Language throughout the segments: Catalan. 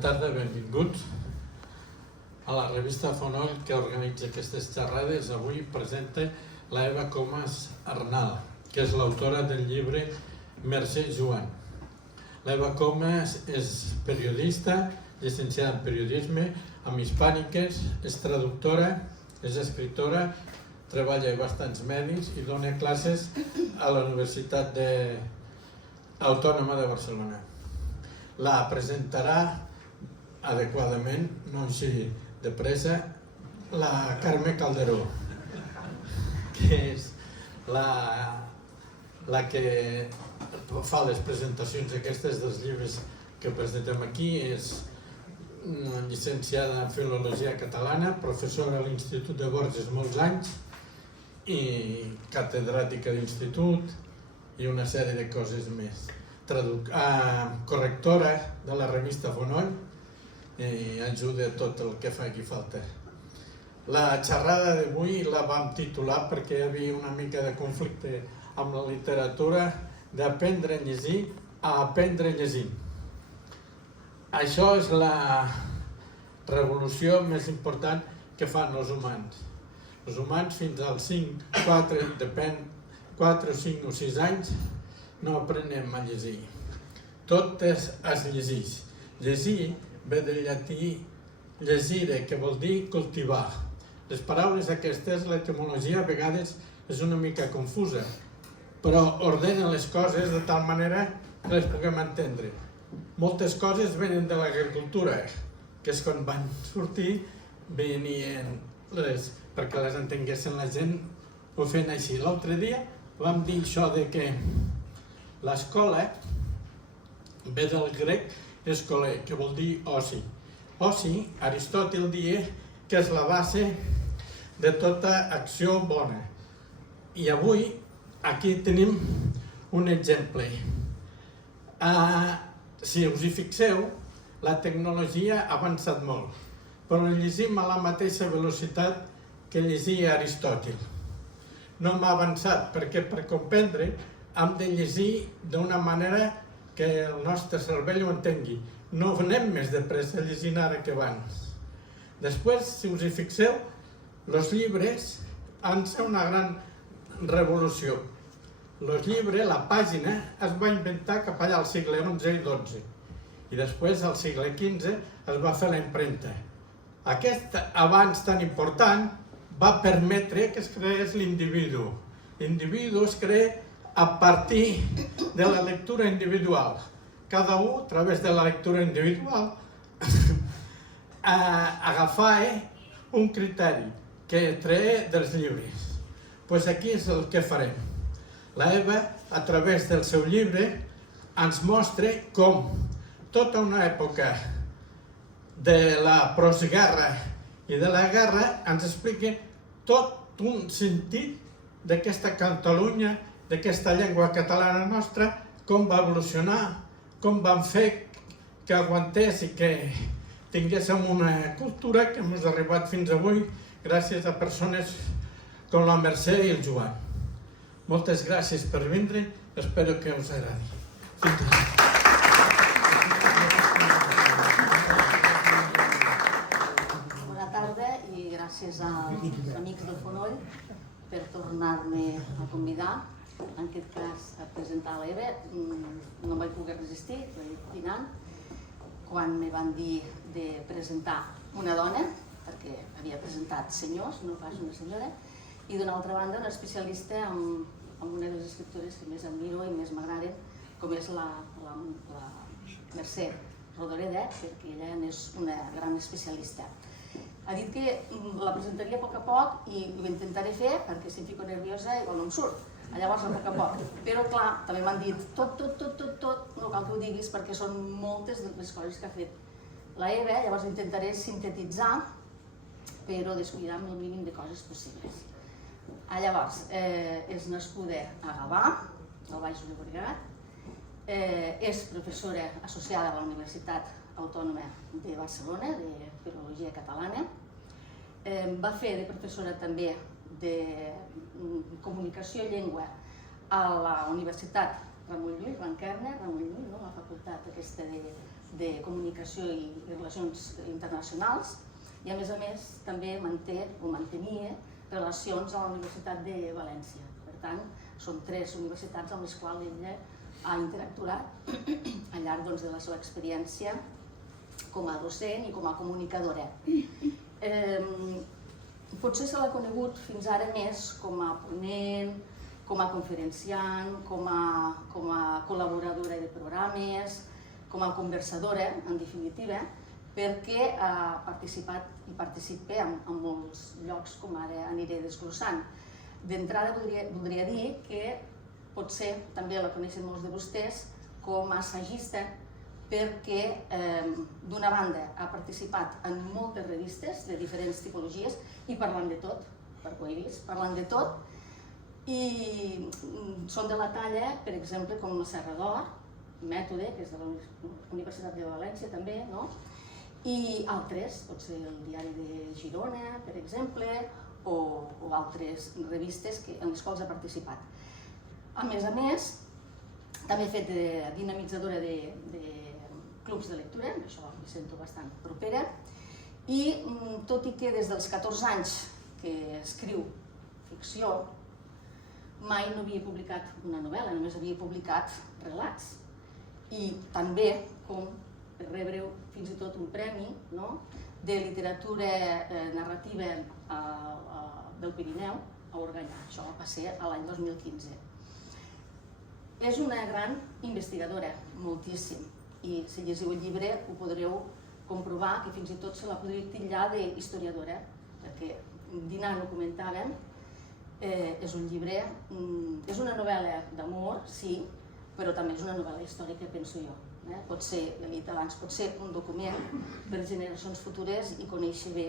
tarda, benvinguts a la revista Fonoll que organitza aquestes xerrades. Avui presenta la Eva Comas Arnal, que és l'autora del llibre Mercè Joan. L'Eva Comas és periodista, llicenciada en periodisme, amb hispàniques, és traductora, és escriptora, treballa a bastants medis i dona classes a la Universitat Autònoma de Barcelona. La presentarà adequadament, no així de pressa, la Carme Calderó, que és la que fa les presentacions aquestes dels llibres que presentem aquí. És llicenciada en Filologia Catalana, professora a l'Institut de Borges molts anys i catedràtica d'institut i una sèrie de coses més. Correctora de la revista Fonoll i ajuda a tot el que faci falta. La xerrada d'avui la vam titular perquè hi havia una mica de conflicte amb la literatura, d'aprendre a llegir a aprendre llegint. Això és la revolució més important que fan els humans. Els humans fins als 5, 4 o 5 o 6 anys no aprenem a llegir. Tot es llegeix. Llegir ve del llatí llegire, que vol dir cultivar. Les paraules aquestes, l'etimologia a vegades és una mica confusa, però ordena les coses de tal manera que les puguem entendre. Moltes coses venen de l'agricultura, que és quan van sortir, venien perquè les entenguessin la gent, ho feien així. L'altre dia vam dir això de que l'escola ve del grec escoler, que vol dir oci. Oci, Aristòtil deia que és la base de tota acció bona. I avui aquí tenim un exemple. Si us hi fixeu, la tecnologia ha avançat molt, però llegim a la mateixa velocitat que llegia Aristòtil. No hem avançat perquè per comprendre hem de llegir d'una manera que el nostre cervell ho entengui. No anem més de pressa llegint ara que abans. Després, si us hi fixeu, els llibres han estat una gran revolució. Els llibres, la pàgina, es va inventar cap allà al segle XI i XII. I després, al segle XV, es va fer la impremta. Aquest avanç tan important va permetre que es creés l'individu. L'individu es crea a partir de la lectura individual. Cada un, a través de la lectura individual, agafava un criteri que treia dels llibres. Doncs aquí és el que farem. La Eva, a través del seu llibre, ens mostra com tota una època de la postguerra i de la guerra ens explica tot un sentit d'aquesta Catalunya, d'aquesta llengua catalana nostra, com va evolucionar, com van fer que aguantés i que tinguéssim una cultura que ens ha arribat fins avui gràcies a persones com la Mercè i el Joan. Moltes gràcies per vindre, espero que us agradi. Fins ara. Bona tarda i gràcies als amics del Fonoll per tornar-me a convidar. En aquest cas, a presentar l'Eva. No em vaig poder resistir, vaig dinant, quan me van dir de presentar una dona, perquè havia presentat senyors, no pas una senyora, i d'una altra banda una especialista en una de les escriptores que més admiro i més m'agraden, com és la Mercè Rodoreda, perquè ella és una gran especialista. Ha dit que la presentaria a poc i ho intentaré fer, perquè si em fico nerviosa igual no em surt. Llavors, a poc. Però, clar, també m'han dit tot, no cal que ho diguis perquè són moltes les coses que ha fet la Eva, llavors intentaré sintetitzar, però descuidar-me el mínim de coses possibles. Llavors, és nascuda a Gavà, al Baix Llobregat, és professora associada a la Universitat Autònoma de Barcelona, de Filologia Catalana, va fer de professora també de comunicació i llengua a la Universitat Ramon Llull, Blanquerna, Ramon Llull, la facultat aquesta de Comunicació i Relacions Internacionals, i a més també mantenia relacions a la Universitat de València. Per tant, són 3 universitats amb les quals ella ha interactuat al llarg de la seva experiència com a docent i com a comunicadora. Potser se l'ha conegut fins ara més com a ponent, com a conferenciant, com a col·laboradora de programes, com a conversadora, en definitiva, perquè ha participat i participa en molts llocs, com ara aniré desglossant. D'entrada voldria dir que potser també la coneixen molts de vostès com a assagista, perquè d'una banda ha participat en moltes revistes de diferents tipologies i parlant de tot, perquè ho he vist, parlant de tot, i són de la talla, per exemple, com la Serra d'Or, Mètode, que és de la Universitat de València també, i altres, pot ser el Diari de Girona, per exemple, o altres revistes en les quals ha participat. A més, també he fet de dinamitzadora de clubs de lectura, això m'hi sento bastant propera, i tot i que des dels 14 anys que escriu ficció, mai no havia publicat una novel·la, només havia publicat relats. I també com rebre fins i tot un premi de literatura narrativa del Pirineu a Organyà. Això va ser l'any 2015. És una gran investigadora, moltíssim, i si llegiu el llibre ho podreu comprovar que fins i tot se la podria titllar d'historiadora, perquè dinant ho comentàvem, és un llibre, és una novel·la d'amor, sí, però també és una novel·la històrica, penso jo. Pot ser, he dit abans, pot ser un document per generacions futures i conèixer bé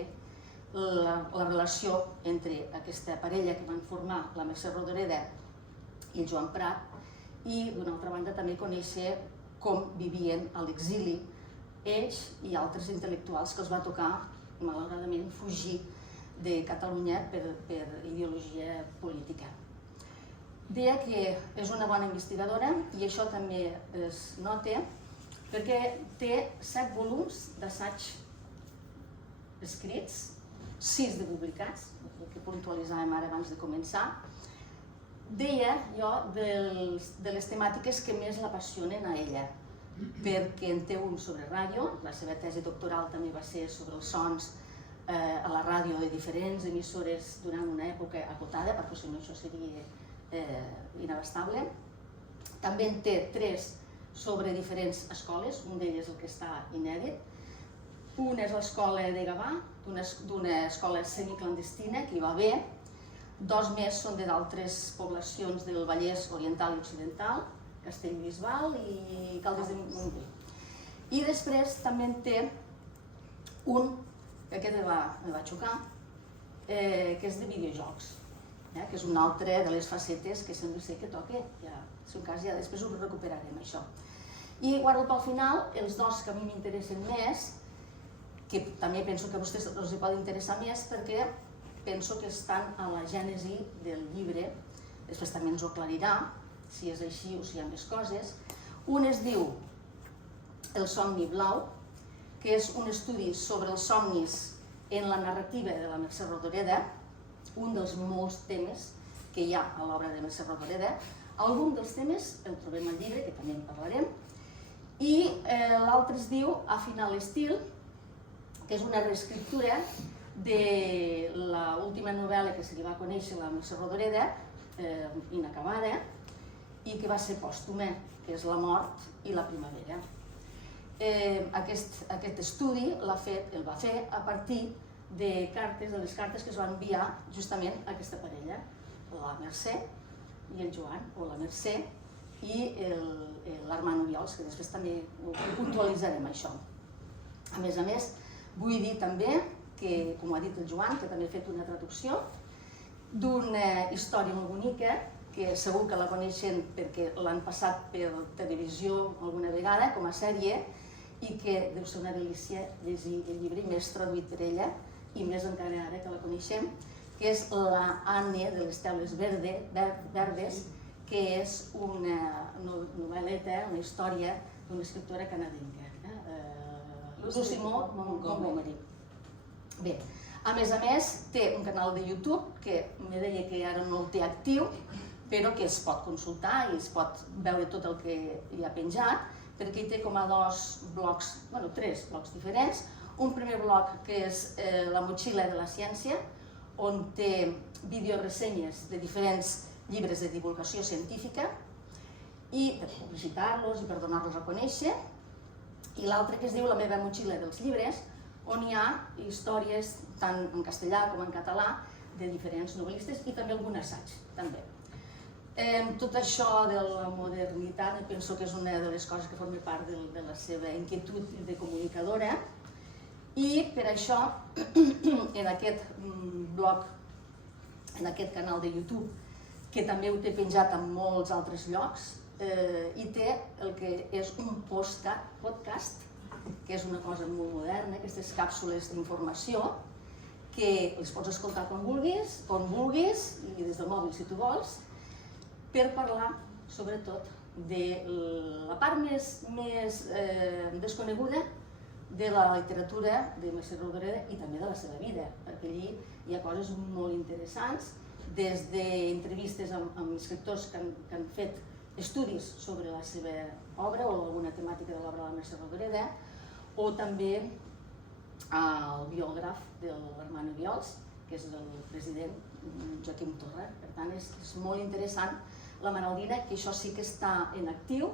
la relació entre aquesta parella que van formar la Mercè Rodoreda i el Joan Prat, i d'una altra banda també conèixer com vivien a l'exili ells i altres intel·lectuals que els va tocar, malauradament, fugir de Catalunya per ideologia política. Deia que és una bona investigadora i això també es nota perquè té 7 volums d'assaig escrits, 6 de publicats, el que puntualitzàvem ara abans de començar. Deia jo de les temàtiques que més l'apassionen a ella, perquè en té un sobre ràdio, la seva tesi doctoral també va ser sobre els sons a la ràdio de diferents emissores durant una època acotada, perquè si no això seria inabastable. També en té 3 sobre diferents escoles, un d'ells el que està inèdit. Una és l'escola de Gavà, d'una escola semiclandestina que hi va haver. 2 més són d'altres poblacions del Vallès Oriental i Occidental, Castellbisbal i Caldes de Montbui. I després també en té un, que aquest me va xocar, que és de videojocs, que és una altra de les facetes que sembla ser que toca, si un cas ja després ho recuperarem això. I guardo pel final els 2 que a mi m'interessen més, que també penso que a vostès els poden interessar més perquè penso que estan a la gènesi del llibre, després també ens ho aclarirà, si és així o si hi ha més coses. Un es diu El somni blau, que és un estudi sobre els somnis en la narrativa de la Mercè Rodoreda, un dels molts temes que hi ha a l'obra de Mercè Rodoreda. Algun dels temes el trobem al llibre, que també en parlarem, i l'altre es diu Afinar l'estil, que és una reescriptura de l'última novel·la que se li va conèixer a la Mercè Rodoreda, inacabada, i que va ser pòstuma, que és La mort i la primavera. Aquest estudi el va fer a partir de les cartes que es van enviar justament a aquesta parella, la Mercè i el Joan, o la Mercè i l'Armand Obiols, que després també ho puntualitzarem això. A més, vull dir també que, com ha dit el Joan, que també ha fet una traducció d'una història molt bonica, que segur que la coneixen perquè l'han passat per televisió alguna vegada com a sèrie, i que deu ser una delícia llegir el llibre, més traduït per ella, i més encara ara que la coneixem, que és la Anne de les Teules Verdes, que és una novel·leta, una història d'una escriptora canadenca, Lucy Montgomery. Bé, a més, té un canal de YouTube que me deia que ara no el té actiu, però que es pot consultar i es pot veure tot el que hi ha penjat, perquè hi té com a tres blogs diferents. Un primer blog que és La motxilla de la ciència, on té videoressenyes de diferents llibres de divulgació científica i per publicitar-los i per donar-los a conèixer. I l'altre que es diu La meva motxilla dels llibres, on hi ha històries tant en castellà com en català de diferents novel·listes i també algun assaig, també. Tot això de la modernitat penso que és una de les coses que forma part de la seva inquietud de comunicadora i per això en aquest blog, en aquest canal de YouTube, que també ho té penjat en molts altres llocs, hi té el que és un podcast, que és una cosa molt moderna, aquestes càpsules d'informació, que les pots escoltar quan vulguis, on vulguis, i des del mòbil si tu vols, per parlar, sobretot, de la part més desconeguda de la literatura de Mercè Rodoreda i també de la seva vida, perquè allí hi ha coses molt interessants, des d'entrevistes amb escriptors que han fet estudis sobre la seva obra o alguna temàtica de l'obra de Mercè Rodoreda, o també el biògraf de l'Hermano Obiols, que és el president Joaquim Torra. Per tant, és molt interessant la Manaldina, que això sí que està en actiu.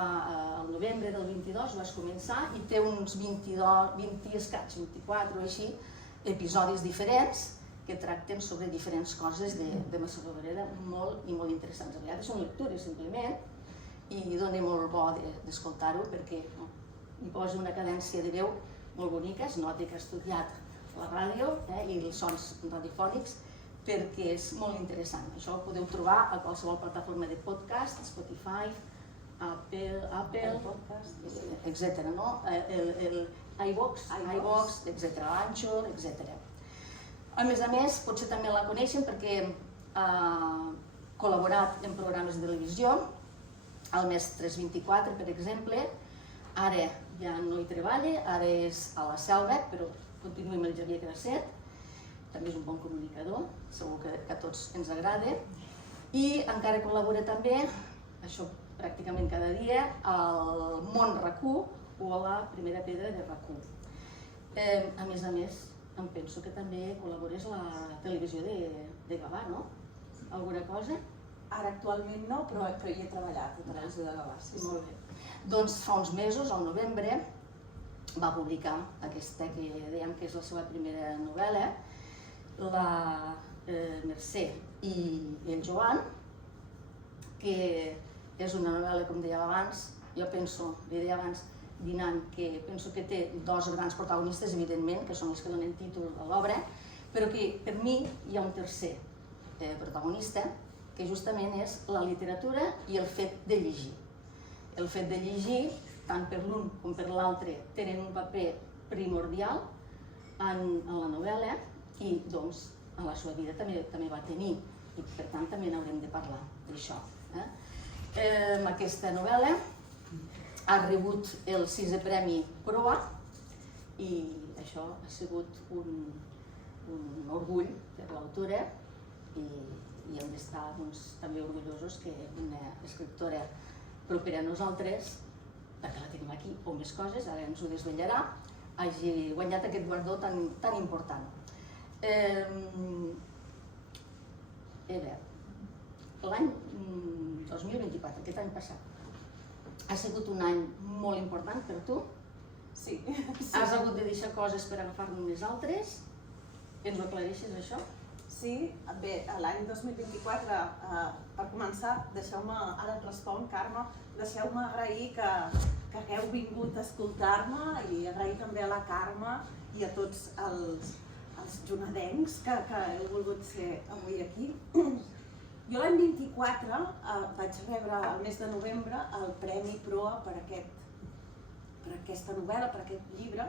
El novembre del 22 vas començar i té uns 20 escaig, 24 o així, episodis diferents que tracten sobre diferents coses de Mercè Rodoreda molt i molt interessants. A vegades són lectures, simplement, i dona molt bo d'escoltar-ho perquè hi posa una cadència de veu molt bonica, es nota que ha estudiat la ràdio i els sons radiofònics, perquè és molt interessant. Això ho podeu trobar a qualsevol plataforma de podcast, Spotify, Apple, etc. iVoox, etc. Anchor, etc. A més, potser també la coneixen perquè ha col·laborat en programes de televisió, al Mes 324, per exemple. Ara ja no hi treballa, ara és a la Selva, però continua amb el Xavier Crasset. També és un bon comunicador, segur que a tots ens agrada. I encara col·labora també, això pràcticament cada dia, al Món RAC1 o a la Primera Pedra de RAC1. A més, em penso que també col·labores a la televisió de Gavà, no? Alguna cosa? Ara actualment no, però hi he treballat a la televisió de Gavà. Molt bé. Doncs fa uns mesos, al novembre, va publicar aquesta que dèiem que és la seva primera novel·la, la Mercè i el Joan, que és una novel·la, com deia abans, jo penso, li deia abans, dinant, que penso que té dos grans protagonistes, evidentment, que són els que donen títol a l'obra, però que per mi hi ha un tercer protagonista, que justament és la literatura i el fet de llegir. El fet de llegir, tant per l'un com per l'altre, tenen un paper primordial en la novel·la i, doncs, en la seva vida també va tenir, i per tant també n'haurem de parlar d'això. Aquesta novel·la ha rebut el 6è Premi Proa i això ha sigut un orgull per l'autora i hem d'estar també orgullosos que una escriptora propera a nosaltres, perquè la tenim aquí, o més coses, ara ens ho desvetllarà, hagi guanyat aquest guardó tan important. L'any 2024, aquest any passat, ha sigut un any molt important per tu? Sí. Has hagut de deixar coses per agafar-ne unes altres? Ens ho aclareixes, això? Sí, bé, l'any 2024, per començar, deixeu-me, ara et responc, Carme, deixeu-me agrair que hagueu vingut a escoltar-me i agrair també a la Carme i a tots els jonadencs que heu volgut ser avui aquí. Jo l'any 24 vaig rebre el mes de novembre el Premi Proa per aquesta novel·la, per aquest llibre,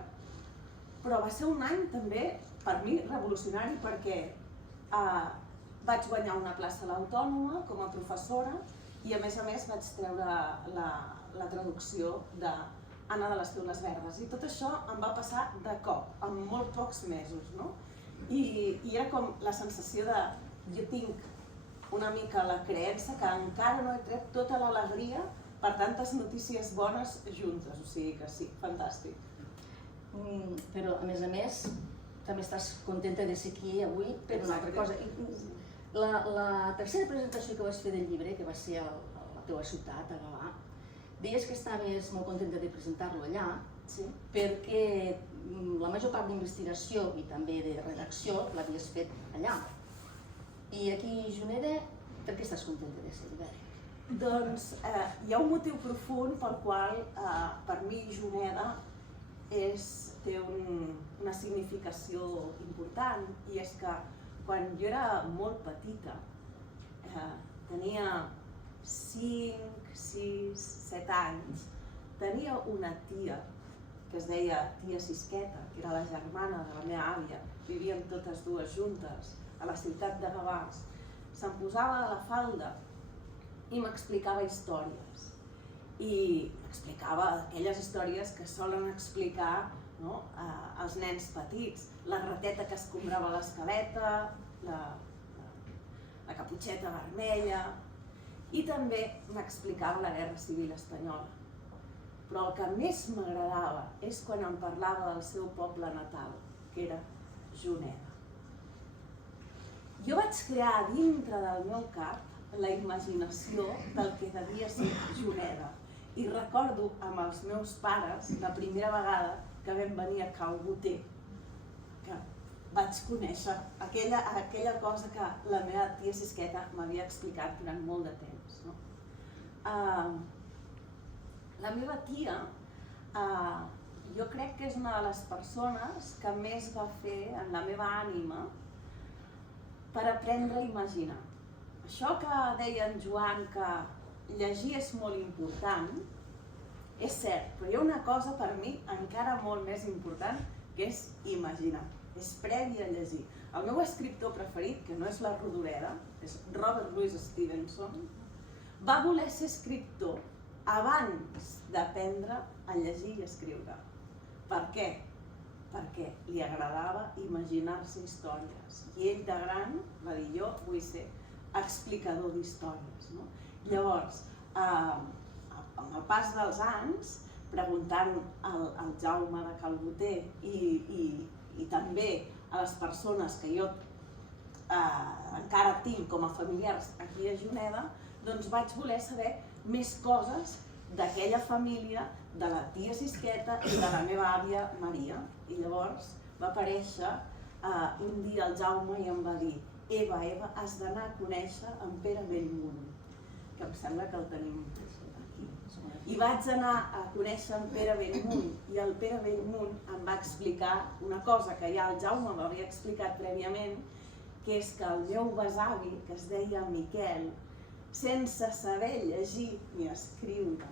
però va ser un any també, per mi, revolucionari perquè vaig guanyar una plaça a l'Autònoma com a professora i a més vaig treure la traducció d'Anna de les Teules Verdes. I tot això em va passar de cop, en molt pocs mesos, no? I era com la sensació de... Jo tinc una mica la creença que encara no he tret tota l'alegria per tantes notícies bones juntes, o sigui que sí, fantàstic. Però, a més, també estàs contenta de ser aquí avui per una altra cosa. La tercera presentació que vas fer del llibre, que va ser a la teva ciutat, a Gavà, deies que estaves molt contenta de presentar-lo allà perquè la major part d'investigació i també de redacció l'havies fet allà. I aquí a Juneda, per què estàs contenta de ser allà? Doncs hi ha un motiu profund pel qual per mi Juneda té una significació important, i és que quan jo era molt petita, tenia 5, 6, 7 anys, tenia una tia que es deia tia Sisqueta, que era la germana de la meva àvia, vivíem totes dues juntes a la ciutat de Gavà. Se'm posava a la falda i m'explicava històries. I m'explicava aquelles històries que solen explicar als nens petits. La rateta que escombrava l'escaleta, la caputxeta vermella... I també m'explicava la Guerra Civil Espanyola. Però el que més m'agradava és quan em parlava del seu poble natal, que era Juneda. Jo vaig crear dintre del meu cap la imaginació del que devia ser Juneda. I recordo amb els meus pares la primera vegada que vam venir a Calboter, que vaig conèixer aquella cosa que la meva tia Sisqueta m'havia explicat durant molt de temps. La meva tia, jo crec que és una de les persones que més va fer en la meva ànima per aprendre a imaginar. Això que deia en Joan, que llegir és molt important, és cert, però hi ha una cosa per mi encara molt més important, que és imaginar, és previ a llegir. El meu escriptor preferit, que no és la Rodoreda, és Robert Louis Stevenson, va voler ser escriptor abans d'aprendre a llegir i escriure. Per què? Perquè li agradava imaginar-se històries. I ell de gran va dir, jo vull ser explicador d'històries. Llavors, amb el pas dels anys, preguntant al Jaume de Calboter i també a les persones que jo encara tinc com a familiars aquí a Juneda, doncs vaig voler saber més coses d'aquella família, de la tia Sisqueta i de la meva àvia Maria. I llavors va aparèixer un dia el Jaume i em va dir, Eva, has d'anar a conèixer en Pere Bellmunt, que em sembla que el tenim aquí. I vaig anar a conèixer en Pere Bellmunt i el Pere Bellmunt em va explicar una cosa que ja el Jaume m'havia explicat prèviament, que és que el meu besavi, que es deia Miquel, sense saber llegir ni escriure,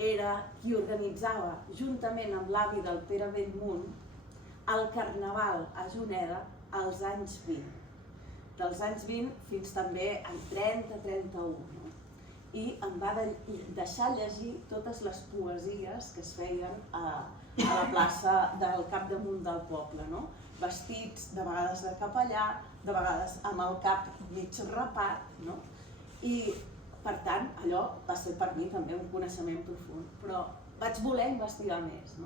era qui organitzava, juntament amb l'avi del Pere Bellmunt, el carnaval a Juneda als anys 20. Dels anys 20 fins també al 30-31. I em va deixar llegir totes les poesies que es feien a la plaça del capdamunt del poble, vestits de vegades de capellà, de vegades amb el cap mig rapat, i per tant allò va ser per mi també un coneixement profund, però vaig voler investigar més,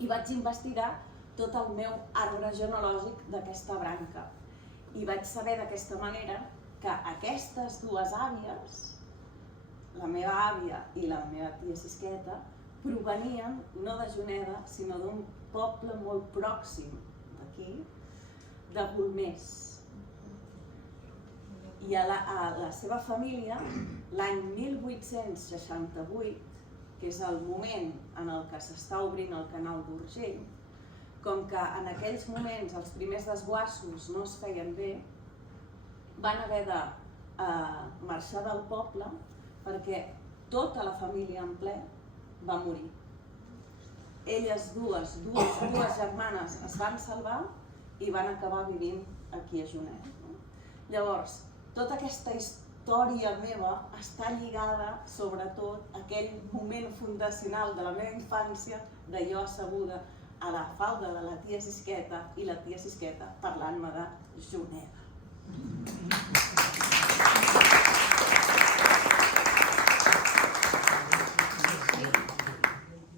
i vaig investigar tot el meu arbre genealògic d'aquesta branca i vaig saber d'aquesta manera que aquestes dues àvies, la meva àvia i la meva tia Sisqueta, provenien no de Juneda, sinó d'un poble molt pròxim d'aquí, de Golmés. I a la seva família, l'any 1868, que és el moment en el que s'està obrint el canal d'Urgell, com que en aquells moments els primers desguassos no es feien bé, van haver de marxar del poble perquè tota la família en ple va morir. Elles dues germanes es van salvar i van acabar vivint aquí a Juneda. Llavors, tota aquesta història meva està lligada, sobretot, a aquell moment fundacional de la meva infància, de jo asseguda a la falda de la tia Sisqueta i la tia Sisqueta parlant-me de Juneda.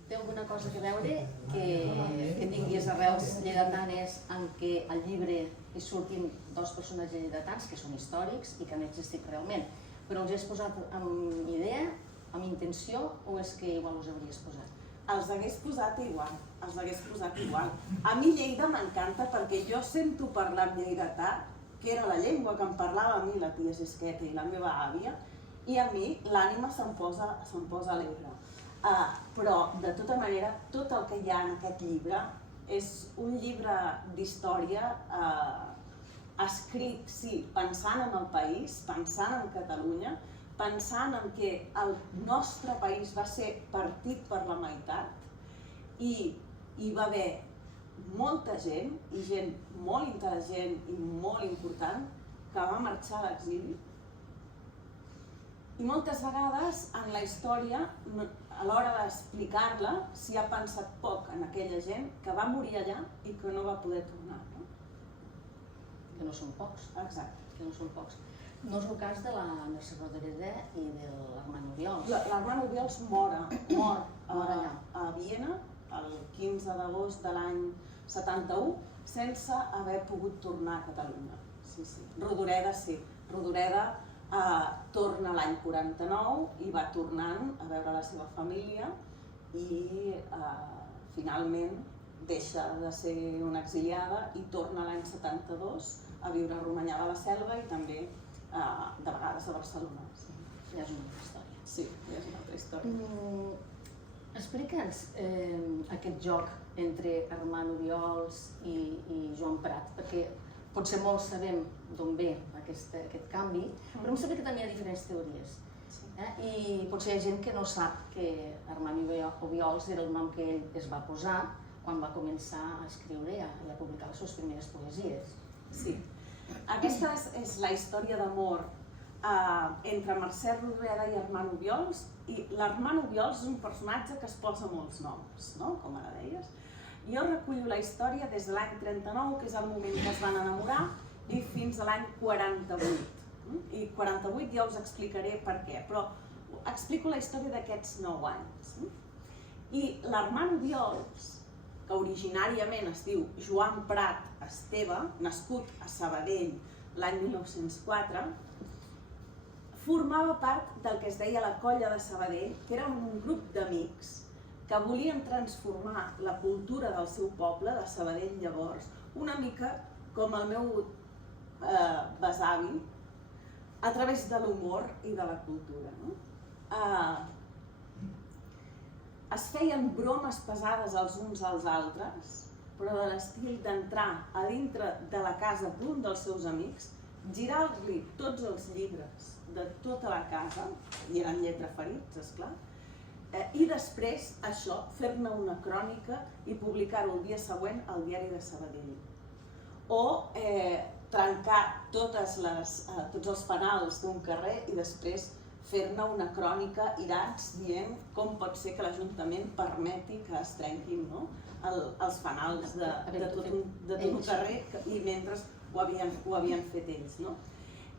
Té alguna cosa a veure que tinguis arrels lleidatanes en què al llibre hi surtin dos personatges lleidatans que són històrics i que han existit realment, però els has posat amb idea, amb intenció, o és que igual us hauries posat? Els hagués posat igual, els hagués posat igual. A mi Lleida m'encanta perquè jo sento parlar en lleidatà, que era la llengua que em parlava a mi la tia Sisqueta i la meva àvia, i a mi l'ànima se'm posa alegre. Però, de tota manera, tot el que hi ha en aquest llibre és un llibre d'història escrit, sí, pensant en el país, pensant en Catalunya, pensant en que el nostre país va ser partit per la meitat i hi va haver molta gent, i gent molt intel·ligent i molt important, que va marxar a l'exili. I moltes vegades en la història, a l'hora d'explicar-la, s'hi ha pensat poc en aquella gent que va morir allà i que no va poder tornar. Que no són pocs. Exacte. Que no són pocs. No és el cas de la Mercè Rodoreda i de l'Armand Obiols. L'Armand Obiols mor a Viena el 15 d'agost de l'any 71 sense haver pogut tornar a Catalunya. Sí. Rodoreda sí. Rodoreda torna l'any 49 i va tornant a veure la seva família i finalment deixa de ser una exiliada i torna l'any 72 a viure a Romanyà de la Selva i també de vegades a Barcelona. Ja és una altra història. Sí, ja és una altra història. Explica'ns aquest joc entre Armand Obiols i Joan Prat, perquè potser molts sabem d'on ve aquest canvi, però em sembla que també hi ha diferents teories. I potser hi ha gent que no sap que Armand Obiols era el nom que ell es va posar quan va començar a escriure i a publicar les seves primeres poesies. Sí. Aquesta és la història d'amor entre Mercè Rodoreda i Armand Obiols, i l'Armand Obiols és un personatge que es posa molts noms, com ara deies. Jo recullo la història des de l'any 39, que és el moment que es van enamorar, i fins a l'any 48. I 48 ja us explicaré per què, però explico la història d'aquests 9 anys. I l'Armand Obiols, que originàriament es diu Joan Prat Esteve, nascut a Sabadell l'any 1904, formava part del que es deia la Colla de Sabadell, que era un grup d'amics que volien transformar la cultura del seu poble, de Sabadell llavors, una mica com el meu besavi, a través de l'humor i de la cultura. Es feien bromes pesades els uns als altres, però de l'estil d'entrar a dintre de la casa d'un dels seus amics, girar-li tots els llibres de tota la casa, i eren lletraferits, esclar, i després això, fer-ne una crònica i publicar-ho el dia següent al Diari de Sabadell. O trencar tots els fanals d'un carrer i després fer-ne una crònica irats dient com pot ser que l'Ajuntament permeti que es trenquin els fanals de tot un carrer i mentre ho havien fet ells.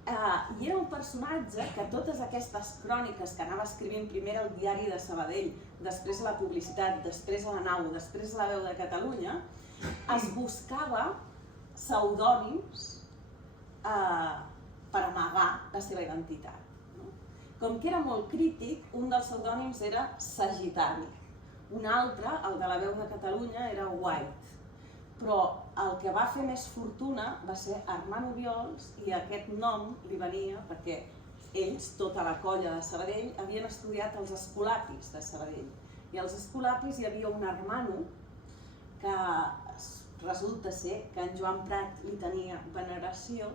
I era un personatge que totes aquestes cròniques que anava escrivint primer al Diari de Sabadell, després a la Publicitat, després a la Nau, després a la Veu de Catalunya, es buscava pseudònims per amagar la seva identitat. Com que era molt crític, un dels pseudònims era Sagitari, un altre, el de la Veu de Catalunya, era White. Però el que va fer més fortuna va ser Armand Obiols, i aquest nom li venia perquè ells, tota la colla de Sabadell, havien estudiat els escolapis de Sabadell. I als escolapis hi havia un Armando que resulta ser que en Joan Prat li tenia veneració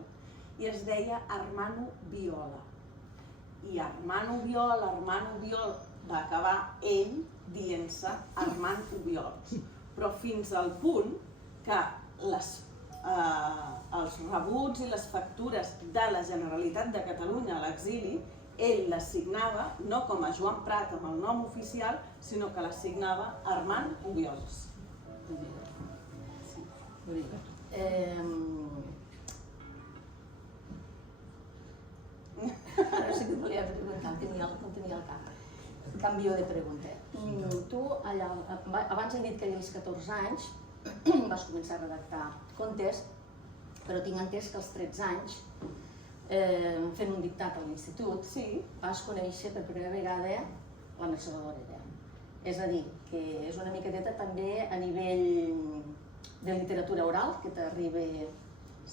i es deia Armando Viola. I Armand Obiol va acabar ell dient-se Armand Obiols. Però fins al punt que les els rebuts i les factures de la Generalitat de Catalunya a l'exili, ell les signava no com a Joan Prat amb el nom oficial, sinó que les signava Armand Obiols. Ara sí que et volia preguntar, no tenia el cap. Canvio de pregunta. Tu, abans he dit que als 14 anys vas començar a redactar contes, però tinc entès que als 13 anys, fent un dictat a l'institut, vas conèixer per primera vegada la Mercè Rodoreda. És a dir, que és una miqueteta també a nivell de literatura oral, que t'arriba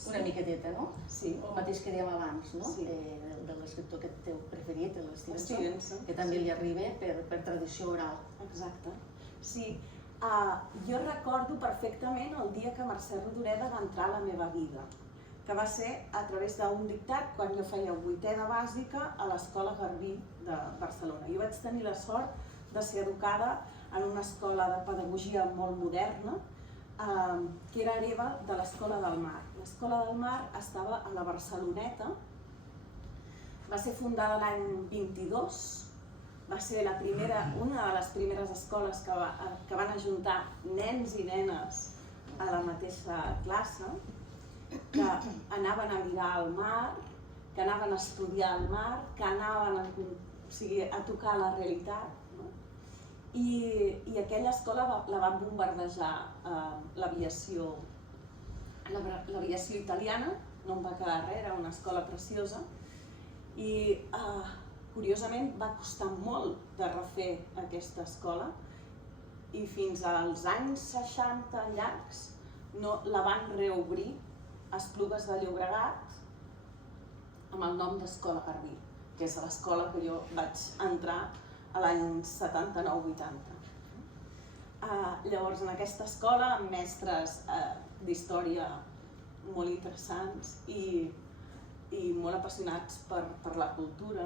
una miqueteta, no? Sí. El mateix que dèiem abans, no? De l'escriptor que teu preferit, el Stevenson, que també li arriba per tradició oral. Exacte. Sí. Jo recordo perfectament el dia que Mercè Rodoreda va entrar a la meva vida, que va ser a través d'un dictat quan jo feia 8è de bàsica a l'Escola Garbí de Barcelona. Jo vaig tenir la sort de ser educada en una escola de pedagogia molt moderna, que era hereva de l'Escola del Mar. L'Escola del Mar estava a la Barceloneta, va ser fundada l'any 22, va ser una de les primeres escoles que van ajuntar nens i nenes a la mateixa classe, que anaven a mirar al mar, que anaven a estudiar al mar, que anaven a tocar la realitat. I aquella escola la van bombardejar l'aviació italiana, no em va quedar res, era una escola preciosa, i curiosament va costar molt de refer aquesta escola i fins als anys 60 llargs la van reobrir a Esplugues de Llobregat amb el nom d'Escola Garbí, que és l'escola que jo vaig entrar a l'any 79-80. Llavors, en aquesta escola, amb mestres d'història molt interessants i molt apassionats per la cultura,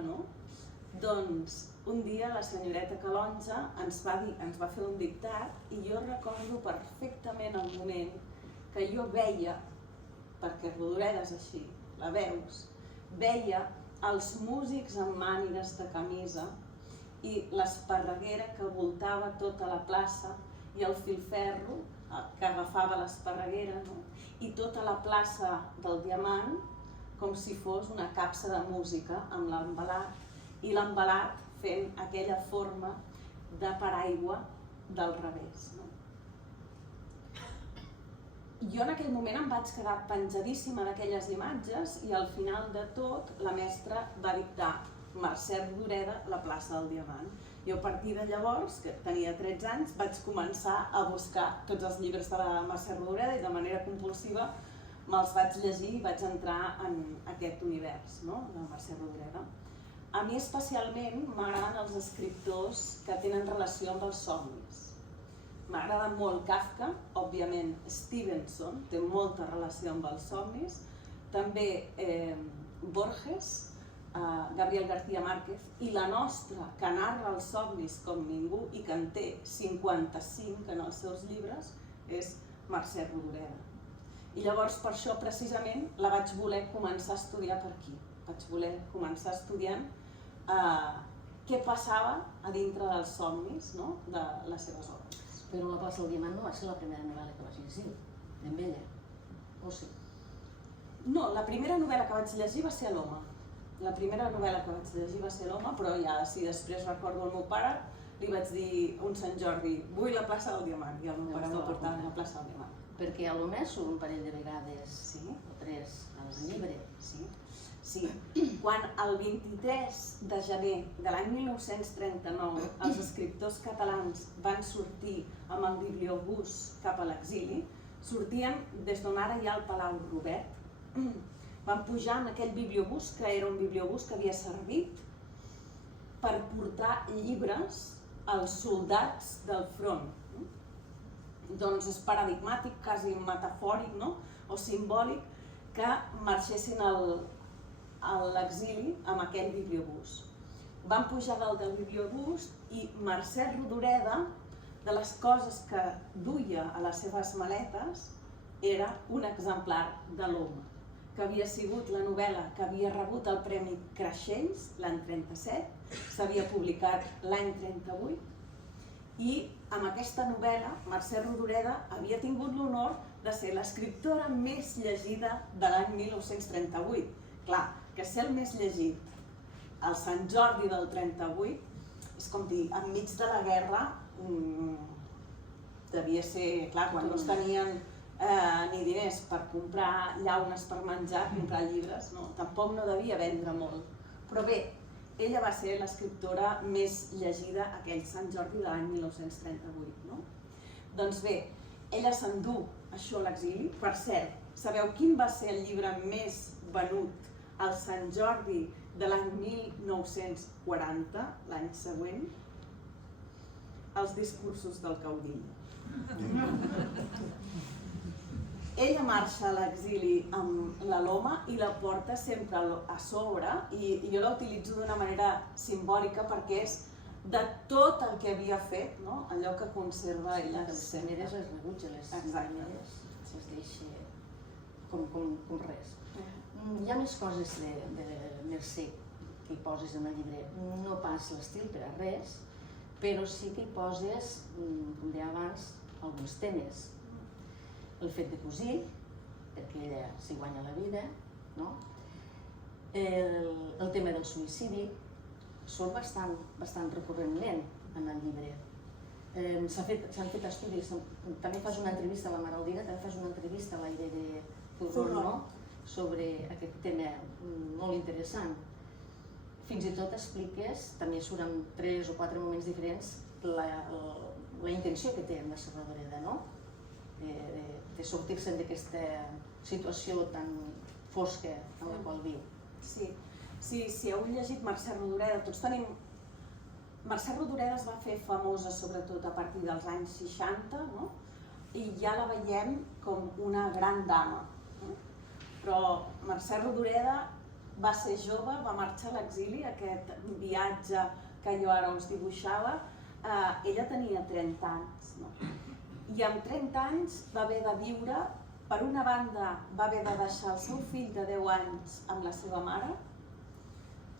doncs un dia la senyoreta Calonja ens va fer un dictat i jo recordo perfectament el moment que jo veia, perquè Rodoreda és així, la veus, veia els músics amb mànigues de camisa i l'esparreguera que voltava tota la plaça i el filferro que agafava l'esparreguera, i tota la plaça del Diamant com si fos una capsa de música amb l'embalat i l'embalat fent aquella forma de paraigua del revés. Jo en aquell moment em vaig quedar penjadíssima d'aquelles imatges i al final de tot la mestra va dictar Mercè Rodoreda, la plaça del Diamant. Jo a partir de llavors, que tenia 13 anys, vaig començar a buscar tots els llibres de la Mercè Rodoreda i de manera compulsiva me'ls vaig llegir i vaig entrar en aquest univers de Mercè Rodoreda. A mi especialment m'agraden els escriptors que tenen relació amb els somnis. M'agrada molt Kafka, òbviament Stevenson té molta relació amb els somnis, també Borges, Gabriel García Márquez, i la nostra, que narra els somnis com ningú i que en té 55 en els seus llibres, és Mercè Rodoreda. I llavors per això precisament la vaig voler començar a estudiar per aquí. Vaig voler començar estudiant què passava a dintre dels somnis de les seves obres. Però La plaça del Diamant no va ser la primera novel·la que vas llegir, amb ella, o sí? No, la primera novel·la que vaig llegir va ser l'Home. La primera novel·la que vaig llegir va ser l'Home, però ja si després recordo el meu pare, li vaig dir un Sant Jordi, vull la plaça del Diamant, i el meu pare em va portar a la plaça del Diamant. Perquè a l'Home surt un parell de vegades, o tres, al llibre. Sí, quan el 23 de gener de l'any 1939 els escriptors catalans van sortir amb el bibliobús cap a l'exili, sortien des d'on ara hi ha el Palau Robert, van pujar en aquell bibliobús, que era un bibliobús que havia servit per portar llibres als soldats del front. Doncs és paradigmàtic, quasi metafòric o simbòlic que marxessin a l'exili amb aquell bibliobús. Van pujar dalt del bibliobús i Mercè Rodoreda, de les coses que duia a les seves maletes, era un exemplar de l'Home, que havia sigut la novel·la que havia rebut el Premi Creixells l'any 37, s'havia publicat l'any 38, i amb aquesta novel·la Mercè Rodoreda havia tingut l'honor de ser l'escriptora més llegida de l'any 1938. Clar, que ser el més llegit al Sant Jordi del 38 és com dir, enmig de la guerra devia ser, clar, quan no es tenien ni diners per comprar llaunes per menjar, comprar llibres, tampoc no devia vendre molt. Però bé, ella va ser l'escriptora més llegida aquell Sant Jordi de l'any 1938. Doncs bé, ella s'endú això a l'exili. Per cert, sabeu quin va ser el llibre més venut al Sant Jordi de l'any 1940, l'any següent? Els discursos del caudillo. Ella marxa a l'exili amb la Loma i la porta sempre a sobre, i jo la utilitzo d'una manera simbòlica perquè és de tot el que havia fet, allò que conserva ella. Les primeres les rebutja, les primeres se'ls deixa com res. Hi ha més coses de Mercè que hi poses en el llibre, no pas l'estil per a res, però sí que hi poses, com deia abans, alguns temes. El fet de cosir, perquè ella s'hi guanya la vida, el tema del suïcidi, surt bastant recurrentment en el llibre. S'han fet estudis, també fas una entrevista a la Maraldina, també fas una entrevista a l'Aire de Zurno sobre aquest tema molt interessant. Fins i tot expliques, també surt en 3 o 4 moments diferents, la intenció que té Mercè Rodoreda, de sortir-se'n d'aquesta situació tan fosca en la qual viu. Sí, si heu llegit Mercè Rodoreda, tots tenim... Mercè Rodoreda es va fer famosa sobretot a partir dels anys 60, i ja la veiem com una gran dama. Però Mercè Rodoreda va ser jove, va marxar a l'exili, aquest viatge que jo ara us dibuixava, ella tenia 30 anys. I amb 30 anys va haver de viure, per una banda va haver de deixar el seu fill de 10 anys amb la seva mare,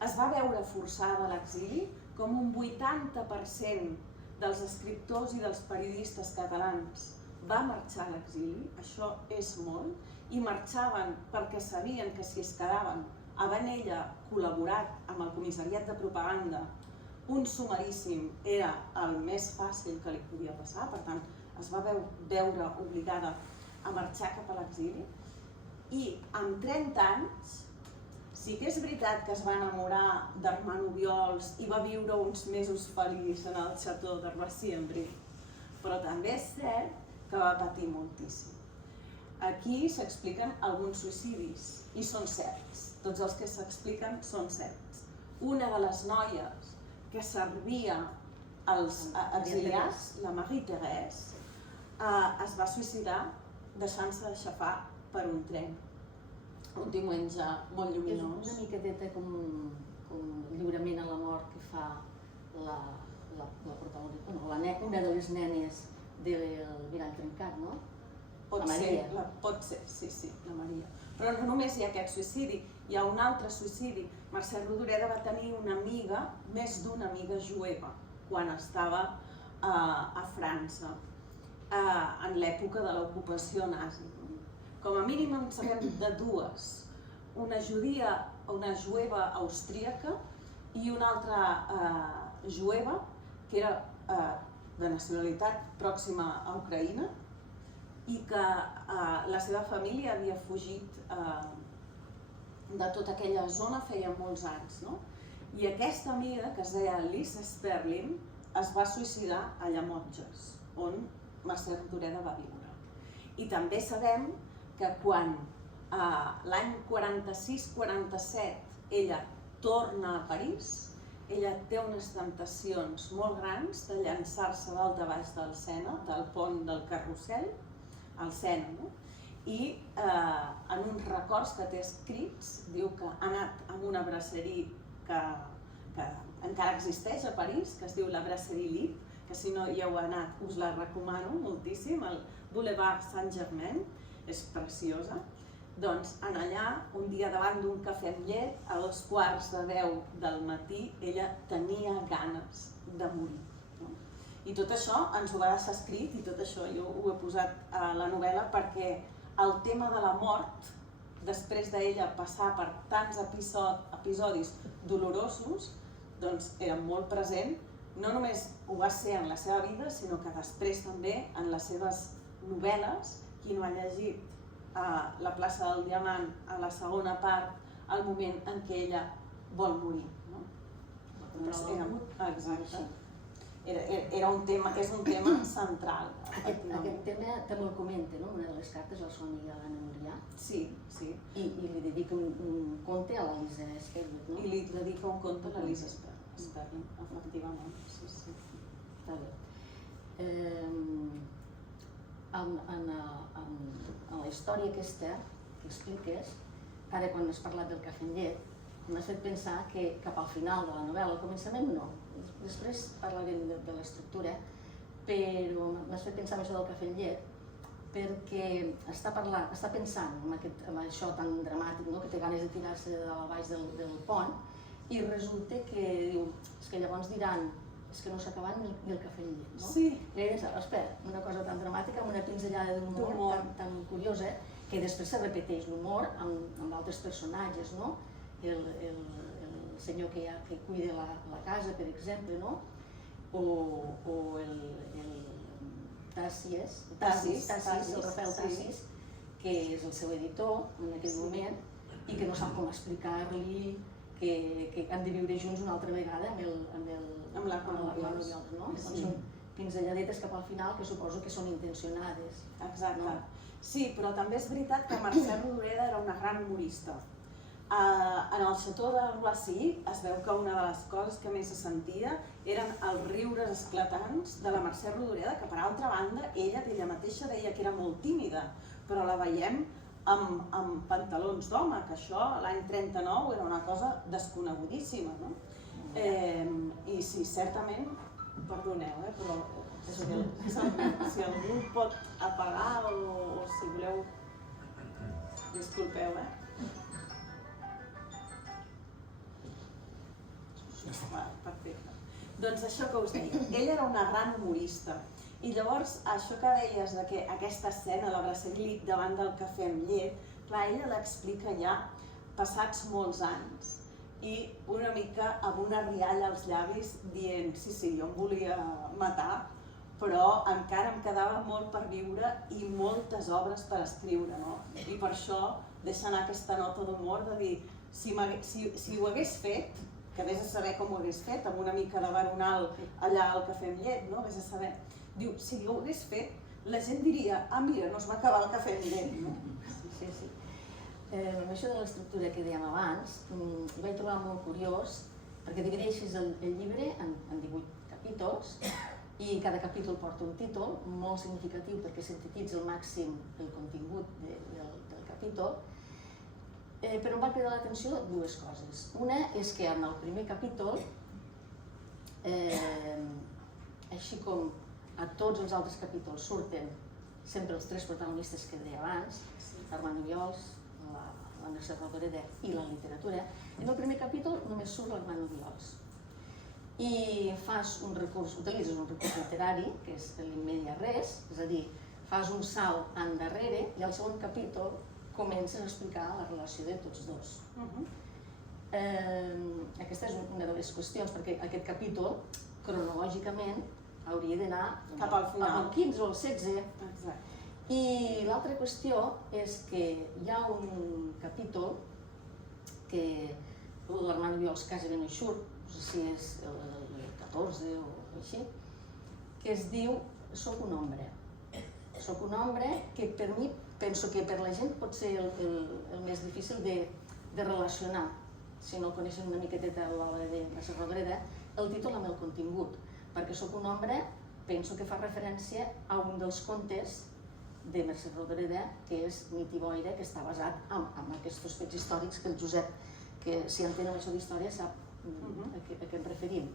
es va veure forçada a l'exili, com un 80% dels escriptors i dels periodistes catalans va marxar a l'exili, això és molt, i marxaven perquè sabien que si es quedaven, havent ella col·laborat amb el Comissariat de Propaganda, un sumaríssim era el més fàcil que li podia passar, per tant, es va veure obligada a marxar cap a l'exili, i amb 30 anys sí que és veritat que es va enamorar d'Armand Obiols i va viure uns mesos feliços en el xató de Roissy-en-Brie, però també és cert que va patir moltíssim. Aquí s'expliquen alguns suïcidis, i són certs, tots els que s'expliquen són certs. Una de les noies que servia als exiliats, la Marie-Thérèse, es va suïcidar deixant-se aixafar per un tren. Un diumenge molt lluminós. És una miqueteta com lliurament a la mort que fa la protagonista, una de les nenes del Mirall Trencat, no? Pot ser, sí, la Maria. Però no només hi ha aquest suïcidi, hi ha un altre suïcidi. Mercè Rodoreda va tenir una amiga, més d'una amiga jueva, quan estava a França, en l'època de l'ocupació nazi. Com a mínim en sabem de dues, una jueva austríaca i una altra jueva que era de nacionalitat pròxima a Ucraïna i que la seva família havia fugit de tota aquella zona feia molts anys. I aquesta amiga, que es deia Lisa Sperling, es va suïcidar a Llemotges, on Mercè Rodoreda va viure. I també sabem que quan l'any 46-47 ella torna a París, ella té unes temptacions molt grans de llançar-se dalt a baix del Sena, del pont del Carrusel, al Sena, i en uns records que té escrits diu que ha anat a una brasserie que encara existeix a París, que es diu la Brasserie Libre, que si no hi heu anat us la recomano moltíssim, el Boulevard Saint-Germain, és preciosa. Doncs en allà, un dia davant d'un cafè amb llet, a 2:45 del matí, ella tenia ganes de morir. I tot això ens ho va deixar escrit, i tot això jo ho he posat a la novel·la perquè el tema de la mort, després d'ella passar per tants episodis dolorosos, doncs era molt present. No només ho va ser en la seva vida, sinó que després també en les seves novel·les. Qui no ha llegit La plaça del Diamant, a la segona part, el moment en què ella vol morir. Exacte. Era un tema, és un tema central. Aquest tema també el comenta, no? Una de les cartes a la seva amiga l'Anna Núria. Sí, sí. I li dedica un conte a l'Elisa Sperling, no? I li dedica un conte a l'Elisa Sperling, efectivament. Sí, sí. Està bé. En la història aquesta que expliques, ara quan has parlat del cafè amb llet, m'has fet pensar que cap al final de la novel·la, al començament no, després parlarem de l'estructura, però m'has fet pensar en això del cafè amb llet perquè està pensant en això tan dramàtic, que té ganes de tirar-se de baix del pont, i resulta que diu, és que llavors diran, és que no s'ha acabat ni el cafè amb llet, no? Sí. I espera, una cosa tan dramàtica, amb una pinzellada d'humor tan curiosa, que després se repeteix l'humor amb altres personatges, no? El senyor que cuida la casa, per exemple, no? O el Tassis, el Rafael Tassis, que és el seu editor en aquell moment i que no sap com explicar-li que han de viure junts una altra vegada amb la Nubiols, no? Són pinzelladetes cap al final que suposo que són intencionades. Exacte. Sí, però també és veritat que Mercè Rodoreda era una gran humorista. En el Chateau de Roissy es veu que una de les coses que més se sentia eren els riures esclatants de la Mercè Rodoreda, que per altra banda ella mateixa deia que era molt tímida, però la veiem amb pantalons d'home, que això l'any 39 era una cosa desconegudíssima, no? I sí, certament, perdoneu, però si algú pot apagar o si voleu, disculpeu, Perfecte. Doncs això que us deia, ella era una gran humorista i llavors això que deies de que aquesta escena, la Bracelic davant del cafè amb llet, clar, ella l'explica ja passats molts anys i una mica amb una rialla als llavis dient sí, jo em volia matar, però encara em quedava molt per viure i moltes obres per escriure, no? I per això deixa anar aquesta nota d'humor de dir si ho hagués fet, que vés a saber com ho hagués fet, amb una mica de veronal allà al cafè amb llet, no? Vés a saber. Diu, si ho hagués fet, la gent diria, mira, no es va acabar el cafè amb llet, no? Sí. Això de l'estructura que dèiem abans, ho vaig trobar molt curiós, perquè divideixes el llibre en 18 capítols i cada capítol porta un títol molt significatiu perquè sintetitza al màxim el contingut del capítol. Però em va cridar l'atenció dues coses. Una és que en el primer capítol, així com a tots els altres capítols surten sempre els tres protagonistes que deia abans, l'Armand Obiols, la Mercè Rodoreda i la literatura, en el primer capítol només surt l'Armand Obiols. I utilitzes un recurs literari, que és l'immediat res, és a dir, fas un salt endarrere i al segon capítol comences a explicar la relació de tots dos. Aquesta és una de les qüestions, perquè aquest capítol, cronològicament, hauria d'anar cap al final, al 15 o al 16. I l'altra qüestió és que hi ha un capítol que l'Armand Obiols quasi no hi surt, no sé si és el 14 o així, que es diu Soc un hombre. Soc un hombre que per mi penso que per la gent pot ser el més difícil de relacionar, si no el coneixen una miqueteta a l'hora de Mercè Rodoreda, el títol amb el contingut, perquè Soc un hombre penso que fa referència a un dels contes de Mercè Rodoreda, que és Nit i boira, que està basat en aquests fets històrics que el Josep, que si entén això d'història, sap a què ens referim.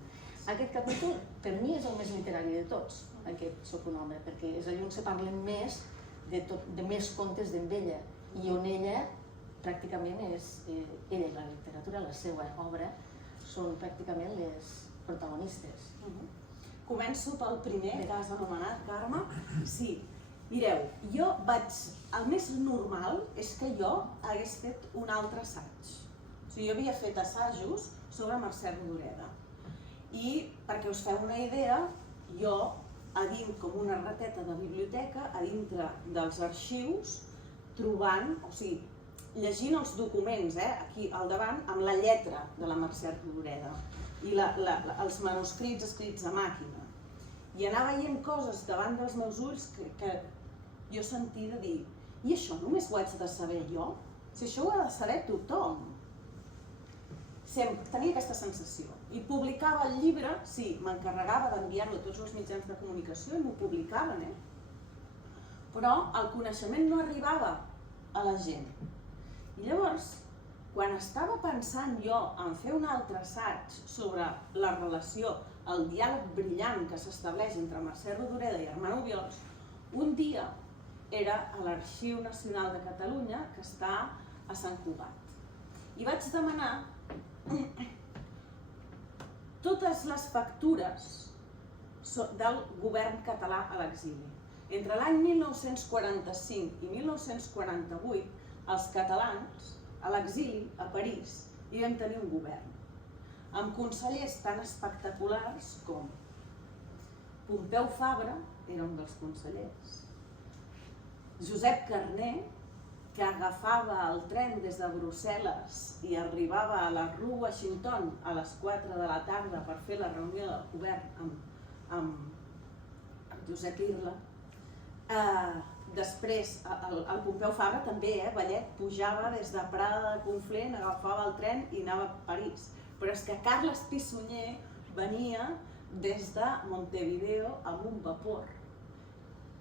Aquest capítol, per mi, és el més literari de tots, aquest Soc un home, perquè és allà on se parlen més de més contes d'en ella, i on ella pràcticament és, ella i la literatura, la seva obra, són pràcticament les protagonistes. Començo pel primer que has anomenat, Carme. Sí, mireu, el més normal és que jo hagués fet un altre assaig. O sigui, jo havia fet assajos sobre Mercè Rodoreda. I, perquè us feu una idea, jo, com una rateta de biblioteca, a dintre dels arxius, trobant, o sigui, llegint els documents, aquí al davant, amb la lletra de la Mercè Rodoreda i els manuscrits escrits a màquina. I anar veient coses davant dels meus ulls que jo sentia de dir, i això només ho haig de saber jo? Si això ho ha de saber tothom. Sempre tenia aquesta sensació. I publicava el llibre, sí, m'encarregava d'enviar-lo a tots els mitjans de comunicació i m'ho publicaven, però el coneixement no arribava a la gent. I llavors, quan estava pensant jo en fer un altre assaig sobre la relació, el diàleg brillant que s'estableix entre Mercè Rodoreda i Armand Obiols, un dia era a l'Arxiu Nacional de Catalunya, que està a Sant Cugat. I vaig demanar totes les factures del govern català a l'exili. Entre l'any 1945 i 1948, els catalans, a l'exili, a París, hi vam tenir un govern, amb consellers tan espectaculars com Pompeu Fabra, era un dels consellers, Josep Carner, que agafava el tren des de Brussel·les i arribava a la Rue Washington a les 4 de la tarda per fer la reunió del govern amb Josep Irla. Després, el Pompeu Fabra també, Vallet, pujava des de Prada de Conflent, agafava el tren i anava a París. Però és que Carles Pi i Sunyer venia des de Montevideo amb un vapor,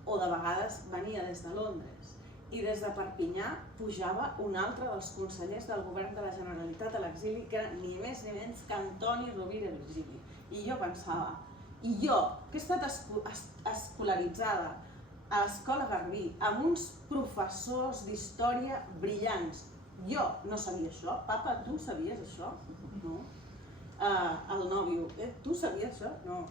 o de vegades venia des de Londres. I des de Perpinyà pujava un altre dels consellers del govern de la Generalitat a l'exili, que era ni més ni menys que Antoni Rovira i Virgili. I jo pensava, i jo, que he estat escolaritzada a l'Escola Garbí, amb uns professors d'història brillants, jo no sabia això. Papa, tu sabies això? No. El nòvio, tu sabies això? No.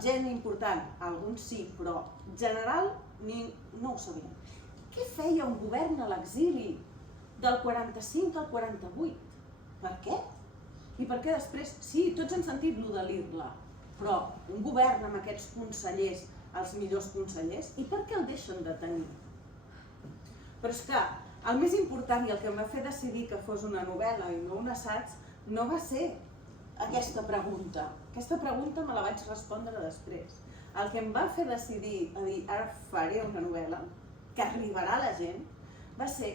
Gent important, alguns sí, però en general no ho sabien. Què feia un govern a l'exili del 45 al 48? Per què? I per què després? Sí, tots hem sentit lo de l'Irla, però un govern amb aquests consellers, els millors consellers, i per què el deixen de tenir? Però és que el més important i el que em va fer decidir que fos una novel·la i no un assaig no va ser aquesta pregunta. Aquesta pregunta me la vaig respondre després. El que em va fer decidir a dir ara faré una novel·la que arribarà a la gent va ser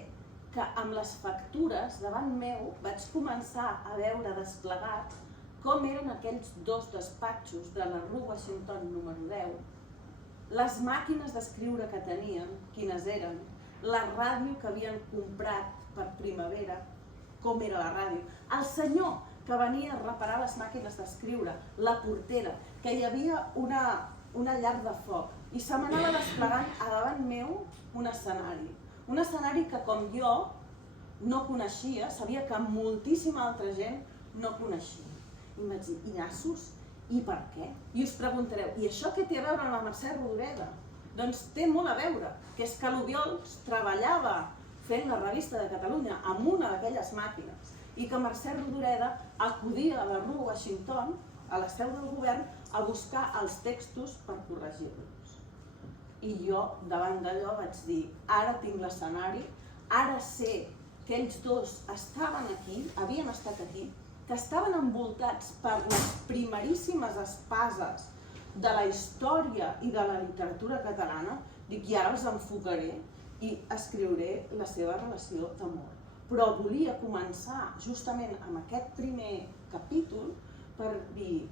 que amb les factures davant meu vaig començar a veure desplegat com eren aquells dos despatxos de la Rue Washington número 10, les màquines d'escriure que tenien, quines eren, la ràdio que havien comprat per primavera, com era la ràdio, el senyor que venia a reparar les màquines d'escriure, la portera, que hi havia una llar de foc i se m'anava desplegant a davant meu un escenari que com jo no coneixia, sabia que moltíssima altra gent no coneixia. I em vaig dir, i nassos? I per què? I us preguntareu, i això què té a veure amb la Mercè Rodoreda? Doncs té molt a veure, que és que l'Obiols treballava fent la revista de Catalunya amb una d'aquelles màquines i que Mercè Rodoreda acudia a la Rue Washington, a la seu del govern, a buscar els textos per corregir-los. I jo, davant d'allò, vaig dir, ara tinc l'escenari, ara sé que ells dos estaven aquí, havien estat aquí, que estaven envoltats per les primeríssimes espases de la història i de la literatura catalana, dic, i ara els enfocaré i escriuré la seva relació d'amor. Però volia començar justament amb aquest primer capítol per dir,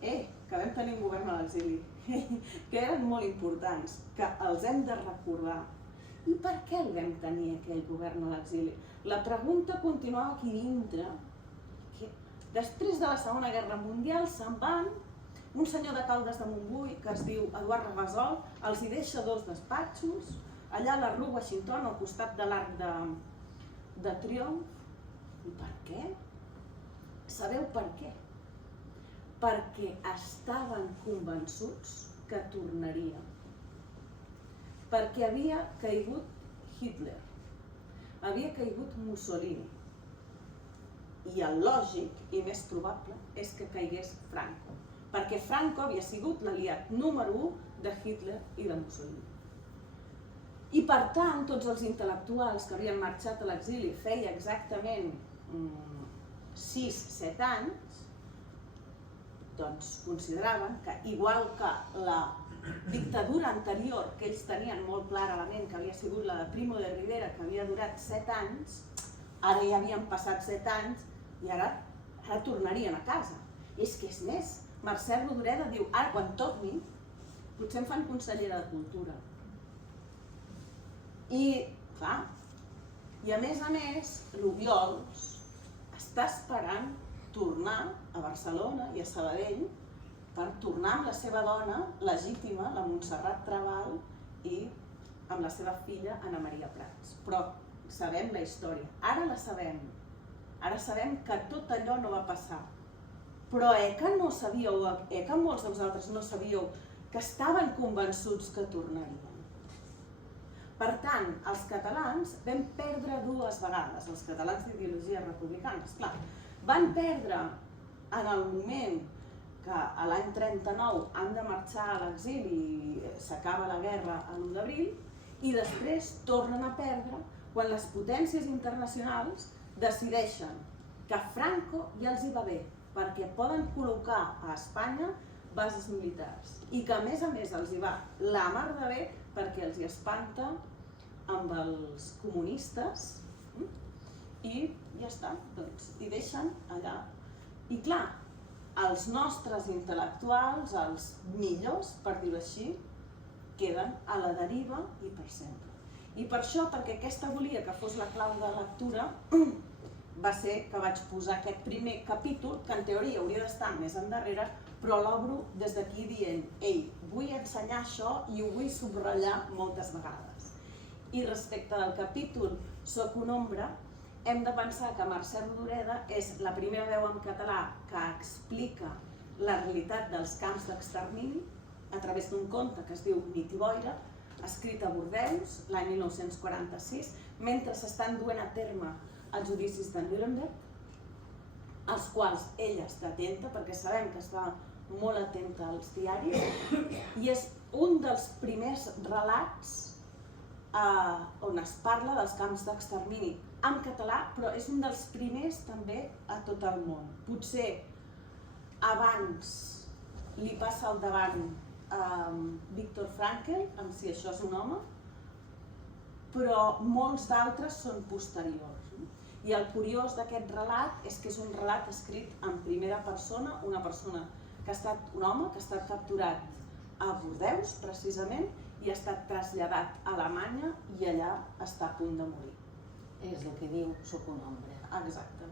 que vam tenir un govern a l'exili, que eren molt importants, que els hem de recordar. I per què el vam tenir, aquell govern a l'exili? La pregunta continuava aquí dintre. Després de la Segona Guerra Mundial se'n van Un senyor de Caldes de Montbui, que es diu Eduard Gasol, els hi deixa 2 despatxos, allà a la Rue Washington, al costat de l'Arc de Triomf. I per què? Sabeu per què? Perquè estaven convençuts que tornaria. Perquè havia caigut Hitler, havia caigut Mussolini. I el lògic i més probable és que caigués Franco, perquè Franco havia sigut l'aliat número 1 de Hitler i de Mussolini. I per tant, tots els intel·lectuals que havien marxat a l'exili feia exactament 6-7 anys, doncs consideraven que, igual que la dictadura anterior, que ells tenien molt clar a la ment, que havia sigut la de Primo de Rivera, que havia durat 7 anys, ara ja havien passat 7 anys i ara tornarien a casa. És que és més, Mercè Rodoreda diu, ara quan tornin, potser em fan consellera de Cultura. I, clar, i a més, l'Obiols està esperant tornar a Barcelona i a Sabadell per tornar amb la seva dona legítima, la Montserrat Trabal, i amb la seva filla, Ana Maria Prats. Però sabem la història, ara la sabem. Ara sabem que tot allò no va passar. Però que no sabíeu, que molts de vosaltres no sabíeu que estaven convençuts que tornarien. Per tant, els catalans vam perdre 2 vegades, els catalans d'ideologia republicana, esclar. Van perdre en el moment que a l'any 39 han de marxar a l'exili i s'acaba la guerra a l'1 d'abril, i després tornen a perdre quan les potències internacionals decideixen que Franco ja els hi va bé, perquè poden col·locar a Espanya bases militars i que a més els hi va la mar de bé perquè els hi espanta amb els comunistes i ja està, doncs, i deixen allà. I clar, els nostres intel·lectuals, els millors, per dir-ho així, queden a la deriva i per sempre. I per això, perquè aquesta volia que fos la clau de lectura, va ser que vaig posar aquest primer capítol, que en teoria hauria d'estar més endarrere, però l'obro des d'aquí dient, ei, vull ensenyar això i ho vull subratllar moltes vegades. I respecte del capítol Soc una ombra, hem de pensar que Mercè Rodoreda és la primera veu en català que explica la realitat dels camps d'extermini a través d'un conte que es diu Nit i boira, escrit a Bordeus l'any 1946, mentre s'estan duent a terme els judicis de Nuremberg, als quals ella està atenta, perquè sabem que està molt atenta als diaris, i és un dels primers relats on es parla dels camps d'extermini en català, però és un dels primers també a tot el món. Potser abans li passa al davant Viktor Frankl, amb Si això és un home, però molts d'altres són posteriors. I el curiós d'aquest relat és que és un relat escrit en primera persona, una persona que ha estat un home, que ha estat capturat a Bordeus, precisament, i ha estat traslladat a Alemanya i allà està a punt de morir. És el que diu Soc un ombra. Exacte.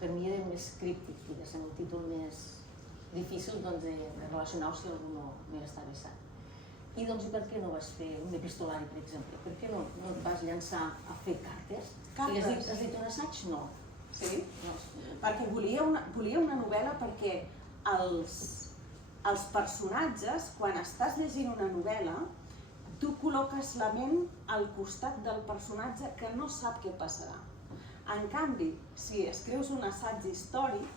Per mi era més críptic, diguéssim, el títol més difícil de relacionar-ho si algú no està avisat. I doncs per què no vas fer un epistolari, per exemple? Per què no et vas llançar a fer cartes? Cartes? Has dit un assaig? No. Sí? Perquè volia una novel·la perquè els personatges, quan estàs llegint una novel·la, tu col·loques la ment al costat del personatge que no sap què passarà. En canvi, si escrius un assaig històric,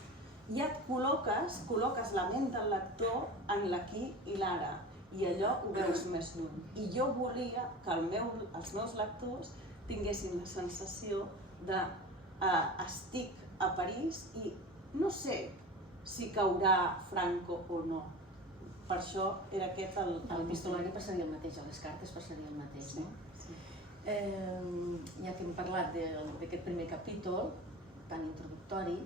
ja et col·loques la ment del lector en l'aquí i l'ara, i allò ho veus més lluny. I jo volia que els meus lectors tinguessin la sensació de estic a París i no sé si caurà Franco o no. Per això era aquest el... A l'epistolari passaria el mateix, a les cartes passaria el mateix, no? Sí. Ja que hem parlat d'aquest primer capítol, tan introductori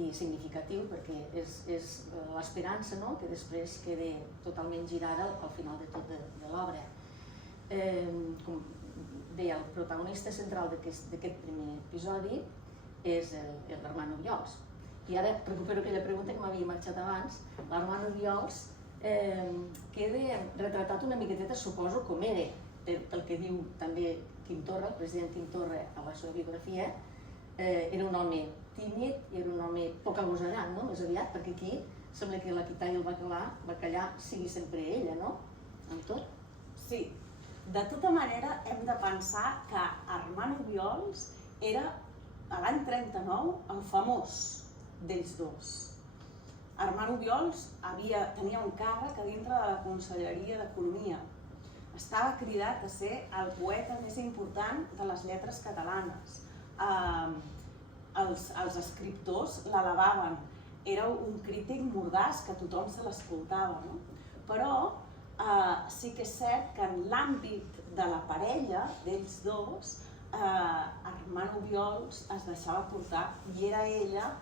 i significatiu, perquè és l'esperança que després queda totalment girada al final de tot de l'obra. Com deia, el protagonista central d'aquest primer episodi és l'hermano Obiols. I ara recupero aquella pregunta que m'havia marxat abans. L'Armand Obiols queda retratat una miqueteta, suposo, com era, pel que diu també Quim Torra, el president Quim Torra a la seva biografia. Era un home tímid i era un home poc agosarat, no? Més aviat, perquè aquí sembla que la quitar i el bacallà sigui sempre ella, no? En tot. Sí. De tota manera, hem de pensar que Armand Obiols era, a l'any 39, el famós d'ells dos. Armand Obiols tenia un càrrec a dintre de la Conselleria d'Economia. Estava cridat a ser el poeta més important de les lletres catalanes. Els escriptors l'alabaven. Era un crític mordaç que tothom se l'escoltava, no? Però sí que és cert que en l'àmbit de la parella d'ells dos, Armand Obiols es deixava portar i era ella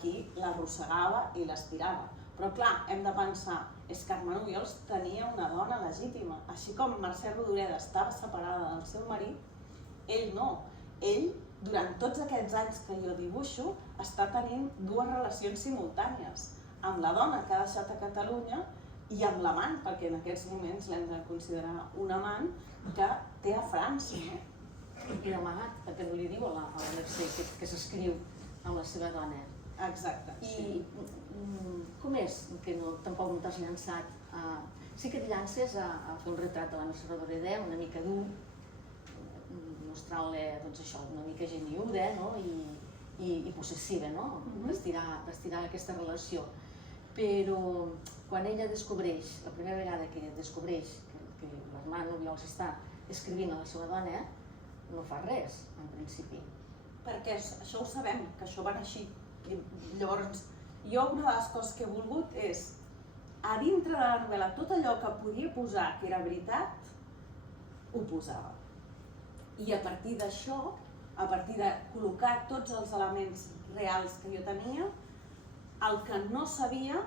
qui l'arrossegava i l'estirava. Però clar, hem de pensar, és que Armand Obiols tenia una dona legítima. Així com Mercè Rodoreda estava separada del seu marit, ell no. Ell, durant tots aquests anys que jo dibuixo, està tenint dues relacions simultànies. Amb la dona que ha deixat a Catalunya i amb l'amant, perquè en aquests moments l'hem de considerar un amant, que té a França. I d'amagat, perquè no li diu a la Mercè que s'escriu amb la seva dona. Exacte. I com és que tampoc no t'has llançat? Sí que et llances a fer un retrat de la Mercè Rodoreda, una mica dur, mostrant-la una mica geniuda i possessiva, d'estirar aquesta relació. Però quan ella descobreix, la primera vegada que descobreix que l'Armand Obiols està escrivint a la seva dona, no fa res, en principi. Perquè això ho sabem, que això va així. Llavors, jo una de les coses que he volgut és, a dintre de la novel·la, tot allò que podia posar que era veritat, ho posava. I a partir d'això, a partir de col·locar tots els elements reals que jo tenia, el que no sabia,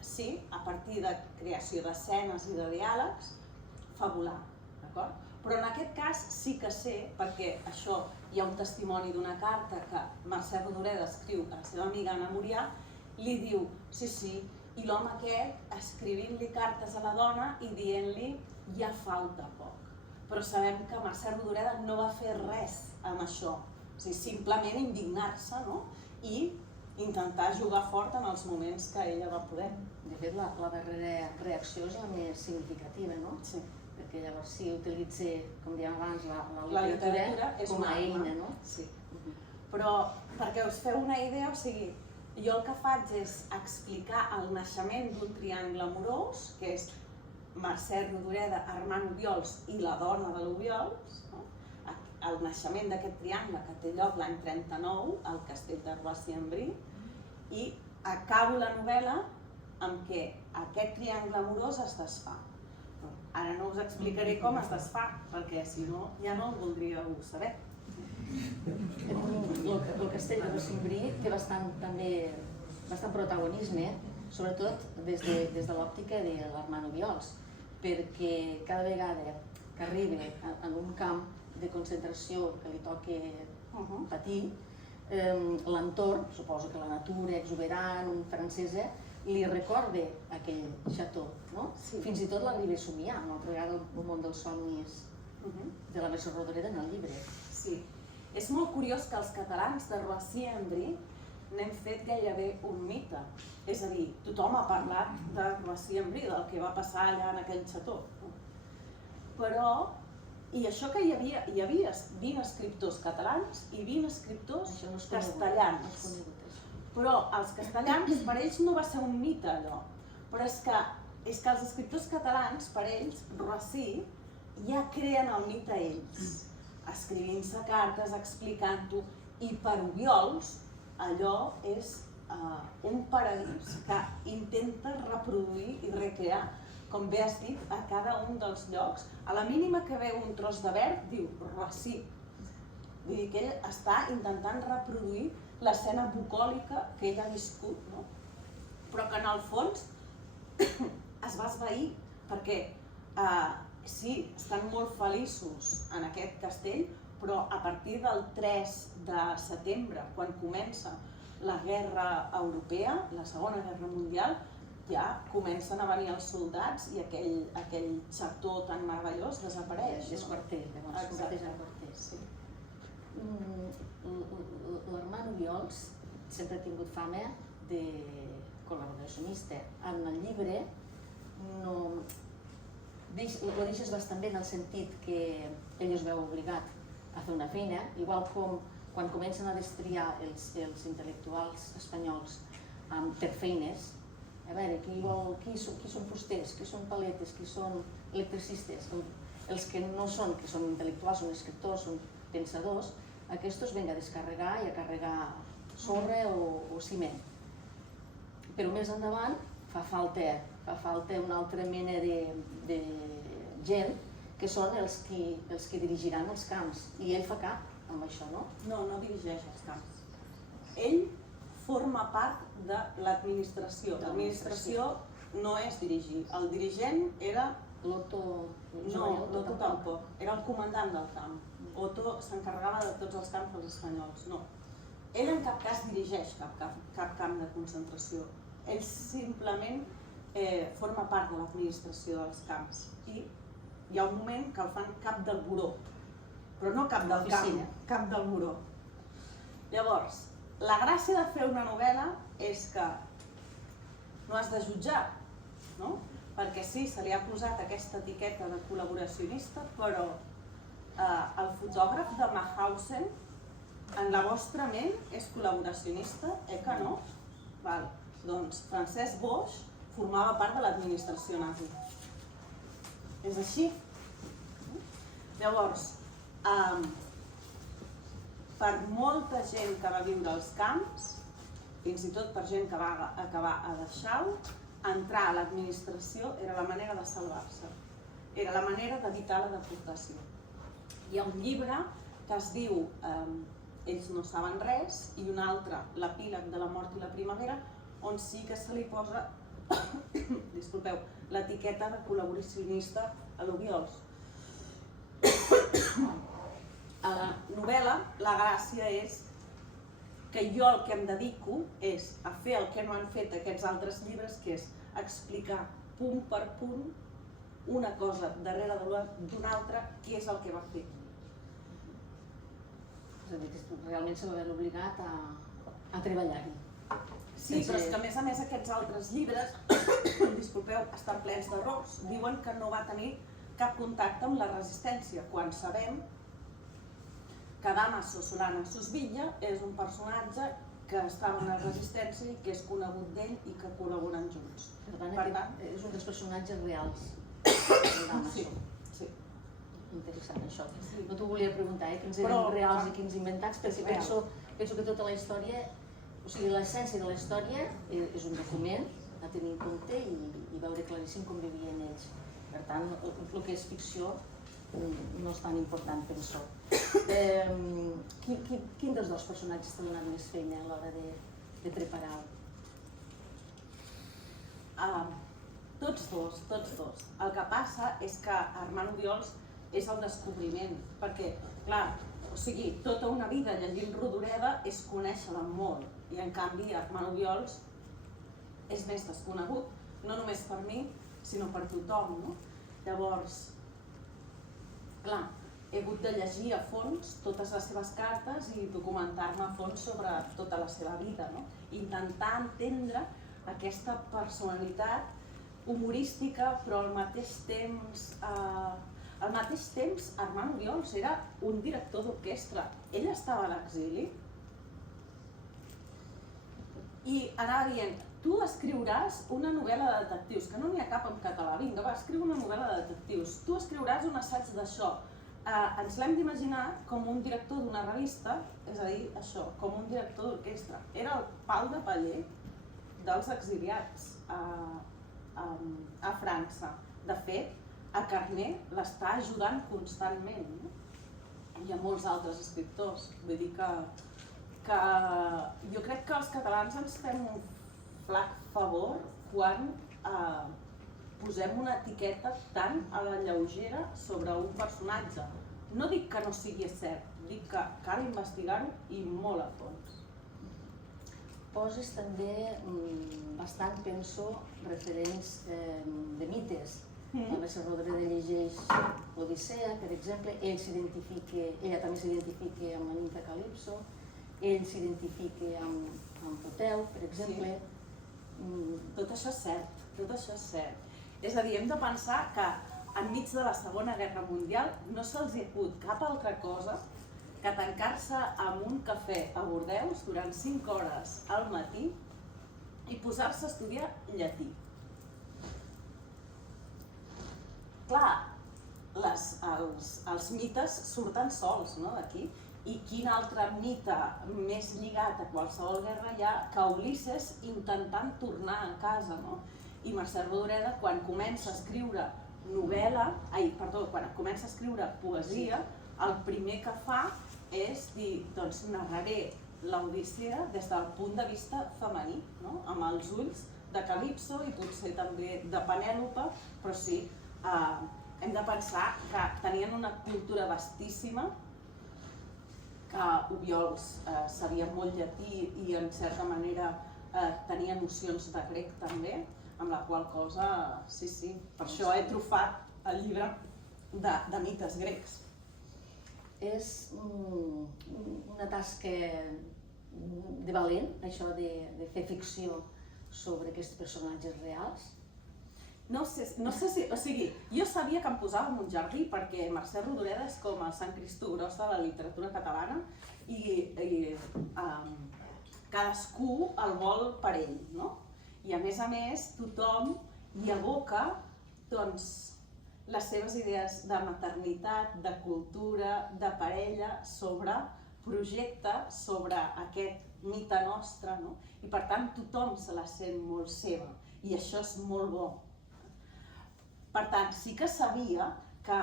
sí, a partir de creació d'escenes i de diàlegs, fabular, d'acord? Però en aquest cas sí que sé, perquè això hi ha un testimoni d'una carta que Mercè Rodoreda escriu a la seva amiga Anna Murià, li diu, sí, i l'home aquest escrivint-li cartes a la dona i dient-li ja falta poc. Però sabem que Mercè Rodoreda no va fer res amb això, simplement indignar-se i intentar jugar fort en els moments que ella va poder. De fet, la darrera reacció és la més significativa, no? Sí. Perquè llavors sí utilitza, com dèiem abans, la literatura com a eina, no? Sí. Però perquè us feu una idea, jo el que faig és explicar el naixement d'un triangle amorós, que és Mercè Rodoreda, Armand Obiols i la dona de l'Obiols, el naixement d'aquest triangle que té lloc l'any 39 al castell de Roissy-en-Brie, i acabo la novel·la amb què aquest triangle amorós es desfà. Ara no us explicaré com es desfà, perquè si no ja no el voldríeu saber. El castell de Roissy-en-Brie té bastant protagonisme, sobretot des de l'òptica de l'Armand Obiols, perquè cada vegada que arriba en un camp de concentració que li toca patir, l'entorn, suposo que la natura exuberant, francesa, li recorda aquell xató, no? Fins i tot l'arriba a somiar, una altra vegada el món dels somnis de la Mercè Rodoreda en el llibre. Sí. És molt curiós que els catalans de Roissy-en-Brie n'hem fet gairebé un mite. És a dir, tothom ha parlat de Roissy-en-Brie, del que va passar allà en aquell xató. Però, i això que hi havia 20 escriptors catalans i 20 escriptors castellans. Però els castellans, per ells no va ser un mite allò. Però és que els escriptors catalans, per ells, Roissy, ja creen el mite ells, escrivint-se cartes, explicant-ho, i per Obiols allò és un paradís que intenta reproduir i recrear, com bé has dit, a cada un dels llocs. A la mínima que veu un tros de verd, diu Roissy. Vull dir que ell està intentant reproduir l'escena bucòlica que ell ha viscut, però que en el fons es va esvair, perquè sí, estan molt feliços en aquest castell, però a partir del 3 de setembre, quan comença la guerra europea, la Segona Guerra Mundial, ja comencen a venir els soldats i aquell xató tan meravellós desapareix. És quarter, llavors, es converteix en quarter. Sí. L'Armand Obiols sempre ha tingut fama de col·laboracionista. En el llibre ho deixes bastant bé en el sentit que ell es veu obligat a fer una feina, igual com quan comencen a destriar els intel·lectuals espanyols per feines. A veure, qui són fusters, qui són paletes, qui són electricistes, els que no són, que són intel·lectuals, són escriptors, són pensadors, aquests venen a descarregar i a carregar sorra o ciment. Però més endavant fa falta una altra mena de gent que són els que dirigiran els camps, i ell fa cap amb això, no? No, no dirigeix els camps. Ell forma part de l'administració. L'administració no és dirigir. El dirigent era... L'Otto... No, l'Otto tampoc. Era el comandant del camp. Otto s'encarregava de tots els camps dels espanyols. No. Ell en cap cas dirigeix cap camp de concentració. Ell simplement forma part de l'administració dels camps. I hi ha un moment que el fan cap del buró. Però no cap del camp, cap del buró. Llavors, la gràcia de fer una novel·la és que no has de jutjar, no? Perquè sí, se li ha posat aquesta etiqueta de col·laboracionista, però el fotògraf de Mauthausen en la vostra ment és col·laboracionista, que no? Val. Doncs Francesc Boix formava part de l'administració nazi. És així. Llavors, per molta gent que va viure als camps, fins i tot per gent que va acabar a Dachau, entrar a l'administració era la manera de salvar-se, era la manera d'evitar la deportació. Hi ha un llibre que es diu Ells no saben res, i un altre, L'epíleg de la mort i la primavera, on sí que se li posa l'etiqueta de col·laboracionista a l'Obiols. A la novel·la, la gràcia és que jo el que em dedico és a fer el que no han fet aquests altres llibres, que és explicar punt per punt una cosa darrere d'una altra, què és el que va fer. És a dir, que realment se va veure obligat a treballar-hi. Sí, però és que a més aquests altres llibres, disculpeu, estan plens d'errors. Diuen que no va tenir cap contacte amb la resistència, quan sabem que Damaso Solana Susvilla és un personatge que estava en la resistència i que és conegut d'ell i que col·laboren junts. Per tant, és un dels personatges reals de Damaso. Sí. Interessant, això. No t'ho volia preguntar, quins eren reals i quins inventats, perquè penso que tota la història, o sigui, l'essència de la història és un document a tenir en compte i veure claríssim com vivien ells. Per tant, el que és ficció no és tan important, penso. Quin dels dos personatges t'ha donat més feina a l'hora de preparar-ho? Tots dos. El que passa és que Armand Obiols és el descobriment, perquè, clar, o sigui, tota una vida llegint Rodoreda és conèixer-la molt, i en canvi Armand Obiols és més desconegut, no només per mi, sinó per tothom, no? Llavors, clar, he hagut de llegir a fons totes les seves cartes i documentar-me a fons sobre tota la seva vida, no? Intentar entendre aquesta personalitat humorística, però al mateix temps, Armand Obiols era un director d'orquestra. Ell estava a l'exili i anava dient: tu escriuràs una novel·la de detectius, que no n'hi ha cap en català, vinga, va, escriu una novel·la de detectius, tu escriuràs un assaig d'això. Ens l'hem d'imaginar com un director d'una revista, és a dir, això, com un director d'orquestra. Era el pal de paller dels exiliats a França. De fet, a Carné l'està ajudant constantment, no? Hi ha molts altres escriptors. Vull dir que jo crec que els catalans ens fem un flac favor quan posem una etiqueta tan a la lleugera sobre un personatge. No dic que no sigui cert, dic que cal investigar-ho i molt a fons. poses també bastant, penso, referents de mites. La Mercè Rodoreda llegeix l'Odissea, per exemple, ella també s'identifica amb la nimfa Calipso, ell s'identifica amb Proteu, per exemple. Tot això és cert, tot això és cert. És a dir, hem de pensar que enmig de la Segona Guerra Mundial no se'ls hi acut cap altra cosa que tancar-se en un cafè a Bordeus durant 5 hores al matí i posar-se a estudiar llatí. Clar, els mites surten sols d'aquí, i quin altre mite més lligat a qualsevol guerra hi ha que Ulisses intentant tornar a casa, no? I Mercè Rodoreda, quan comença a escriure quan comença a escriure poesia, el primer que fa és dir, doncs narraré l'Odissea des del punt de vista femení, amb els ulls de Calipso i potser també de Penèlope, però sí, hem de pensar que tenien una cultura vastíssima, que Obiols sabia molt llatí i en certa manera tenia nocions de grec també, amb la qual cosa, sí, per això he trufat el llibre de mites grecs. És una tasca de valent, això de fer ficció sobre aquests personatges reals. No sé si, o sigui, jo sabia que em posava en un jardí perquè Mercè Rodoreda és com el Sant Cristó Gros de la literatura catalana i cadascú el vol per ell, no? I a més tothom hi aboca les seves idees de maternitat, de cultura, de parella, sobre projecte, sobre aquest mite nostre, no? I per tant tothom se la sent molt seva i això és molt bo. Per tant, sí que sabia que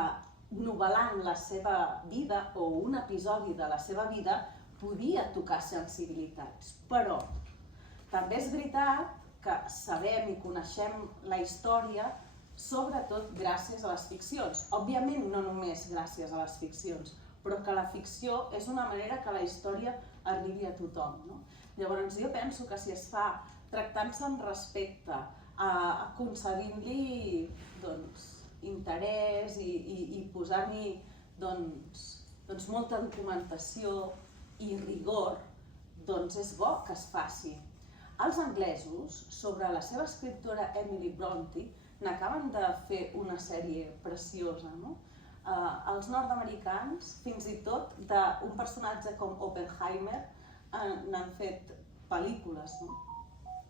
novel·lant la seva vida o un episodi de la seva vida podia tocar sensibilitats, però també és veritat que sabem i coneixem la història sobretot gràcies a les ficcions. Òbviament no només gràcies a les ficcions, però que la ficció és una manera que la història arribi a tothom. Llavors jo penso que si es fa tractant-se amb respecte, concedint-li interès i posant-hi molta documentació i rigor, doncs és bo que es faci. Els anglesos, sobre la seva escriptora Emily Brontë, n'acaben de fer una sèrie preciosa. Els nord-americans, fins i tot d'un personatge com Oppenheimer, n'han fet pel·lícules.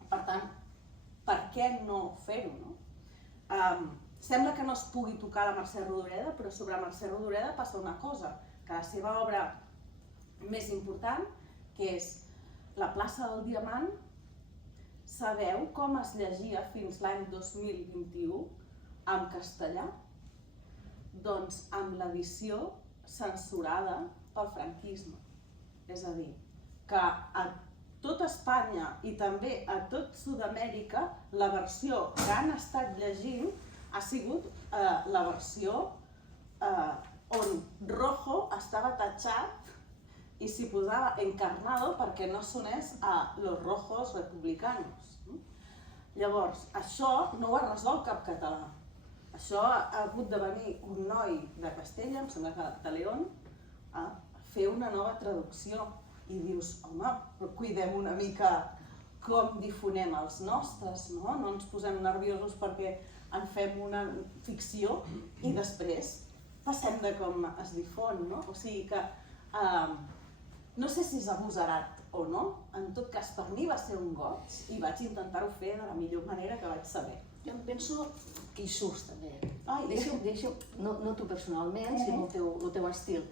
Per tant, per què no fer-ho? Sembla que no es pugui tocar la Mercè Rodoreda, però sobre Mercè Rodoreda passa una cosa, que la seva obra més important, que és La plaça del Diamant, sabeu com es llegia fins l'any 2021 en castellà? Doncs amb l'edició censurada pel franquisme. És a dir, que a tot Espanya i també a tot Sud-amèrica la versió que han estat llegint ha sigut la versió on Rojo estava tatxat i s'hi posava encarnado perquè no sonés a los rojos republicanos. Llavors, això no ho ha resolt cap català. Això ha hagut de venir un noi de Castella, em sembla que de León, a fer una nova traducció. I dius, home, però cuidem una mica com difonem els nostres, no? No ens posem nerviosos perquè en fem una ficció i després passem de com es difon, no? O sigui que no sé si és agosarat o no, en tot cas per mi va ser un goig i vaig intentar-ho fer de la millor manera que vaig saber. Jo em penso que hi surts també. No tu personalment, sinó el teu estil.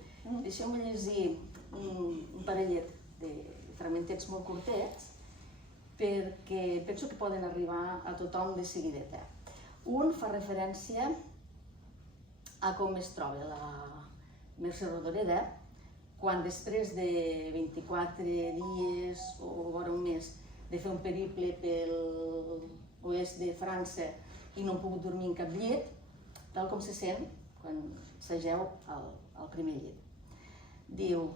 Deixeu-me llegir un parellet de fragmentets molt curtets perquè penso que poden arribar a tothom de seguideta. Un fa referència a com es troba la Mercè Rodoreda quan després de 24 dies o vora un mes de fer un periple pel oest de França i no han pogut dormir en cap llit, tal com se sent quan s'ajeu al primer llit. Diu,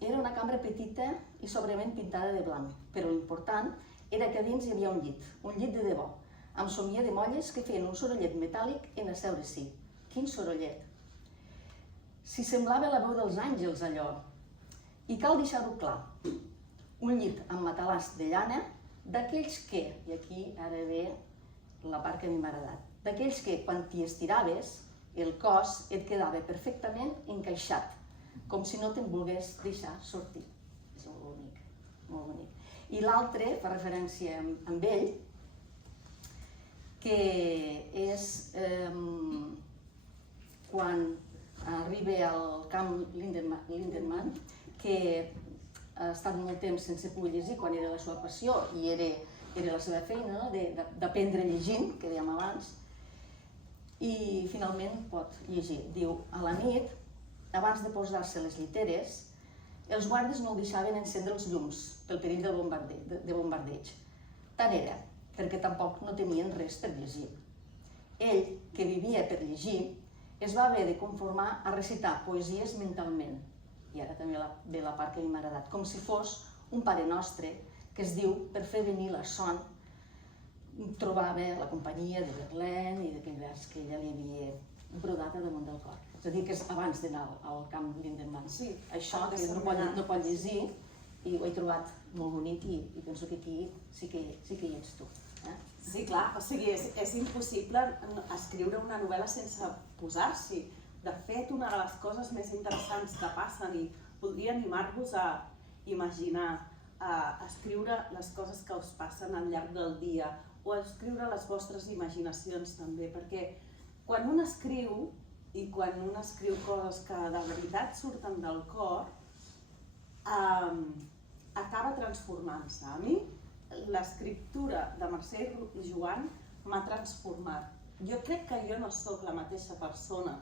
Era una cambra petita i sobrement pintada de blanc, però l'important era que a dins hi havia un llit de debò, amb somier de molles que feien un sorollet metàl·lic en asseure-s'hi. Quin sorollet! Si semblava la veu dels àngels, allò. I cal deixar-ho clar, un llit amb matalàs de llana, d'aquells que, i aquí ara ve la part que a mi m'ha agradat, d'aquells que quan t'hi estiraves, el cos et quedava perfectament encaixat, com si no te'n volgués deixar sortir. És molt bonic, molt bonic. I l'altre fa referència amb ell, que és quan arriba al camp Lindemann, que ha estat molt temps sense poder llegir quan era la seva passió i era la seva feina, d'aprendre llegint, que dèiem abans, i finalment pot llegir. Diu, a la nit, abans de posar-se les lliteres, els guardes no el deixaven encendre els llums pel perill de bombardeig. Tant era, perquè tampoc no tenien res per llegir. Ell, que vivia per llegir, es va haver de conformar a recitar poesies mentalment. I ara també ve la part que a mi m'ha agradat. Com si fos un Pare Nostre, que es diu, per fer venir la son, trobava la companyia de Verlaine i d'aquell vers que ella li havia brodat a damunt del cor. És a dir, que és abans d'anar al camp Lindemann. Sí, això que no pot llegir, i ho he trobat molt bonic i penso que aquí sí que hi ets tu. Sí, clar, o sigui, és impossible escriure una novel·la sense posar-s'hi. De fet, una de les coses més interessants que passen, i voldria animar-vos a imaginar, a escriure les coses que us passen al llarg del dia, o a escriure les vostres imaginacions també, perquè quan un escriu, i quan un escriu coses que de veritat surten del cor, acaba transformant-se. A mi, l'escriptura de Mercè i Joan m'ha transformat. Jo crec que jo no sóc la mateixa persona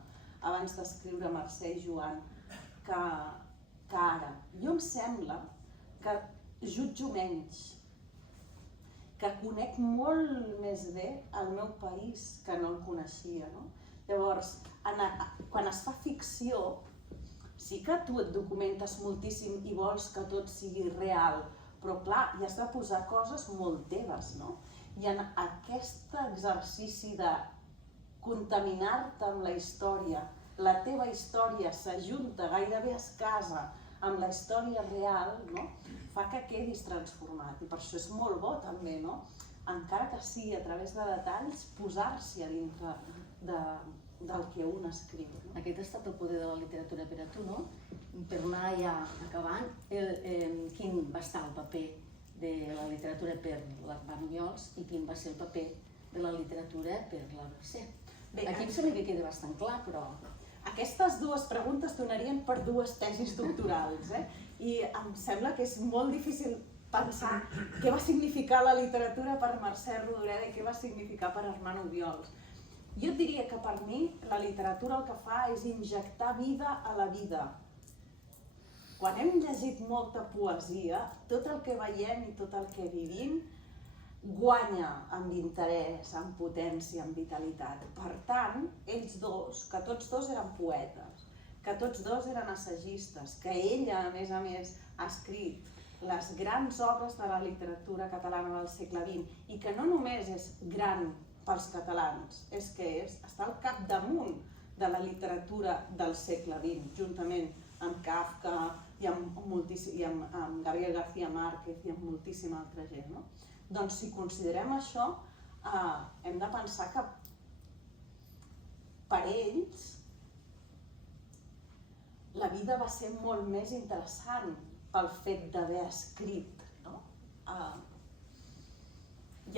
abans d'escriure Mercè i Joan que ara. Jo em sembla que jutjo menys, que conec molt més bé el meu país que no el coneixia. Llavors, quan es fa ficció, sí que tu et documentes moltíssim i vols que tot sigui real, però clar, hi has de posar coses molt teves, no? I en aquest exercici de contaminar-te amb la història, la teva història s'ajunta, gairebé es casa amb la història real, no? Fa que quedis transformat, i per això és molt bo també, no? Encara que sigui a través de detalls, posar-s'hi a dintre del que un escriu. Aquest ha estat el poder de la literatura per a tu, no? Per anar ja acabant, quin va estar el paper de la literatura per l'Armand Obiols i quin va ser el paper de la literatura per la Mercè? Aquí em sembla que queda bastant clar, però... Aquestes dues preguntes donarien per dues tesis doctorals, i em sembla que és molt difícil pensar què va significar la literatura per Mercè Rodoreda i què va significar per Armand Obiols. Jo et diria que per mi la literatura el que fa és injectar vida a la vida. Quan hem llegit molta poesia, tot el que veiem i tot el que vivim guanya amb interès, amb potència, amb vitalitat. Per tant, ells dos, que tots dos eren poetes, que tots dos eren assagistes, que ella, a més, ha escrit les grans obres de la literatura catalana del segle XX i que no només és gran pels catalans, és que està al capdamunt de la literatura del segle XX, juntament amb Kafka i amb Gabriel García Márquez i amb moltíssima altra gent. Doncs si considerem això, hem de pensar que per ells la vida va ser molt més interessant pel fet d'haver escrit.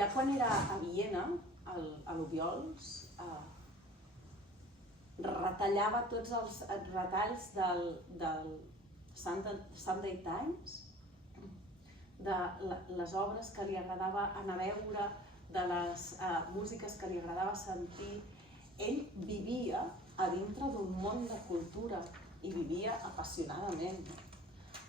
Ja quan era a Viena, a l'Obiols, retallava tots els retalls del Sunday Times, de les obres que li agradava anar a veure, de les músiques que li agradava sentir. Ell vivia a dintre d'un món de cultura i vivia apassionadament.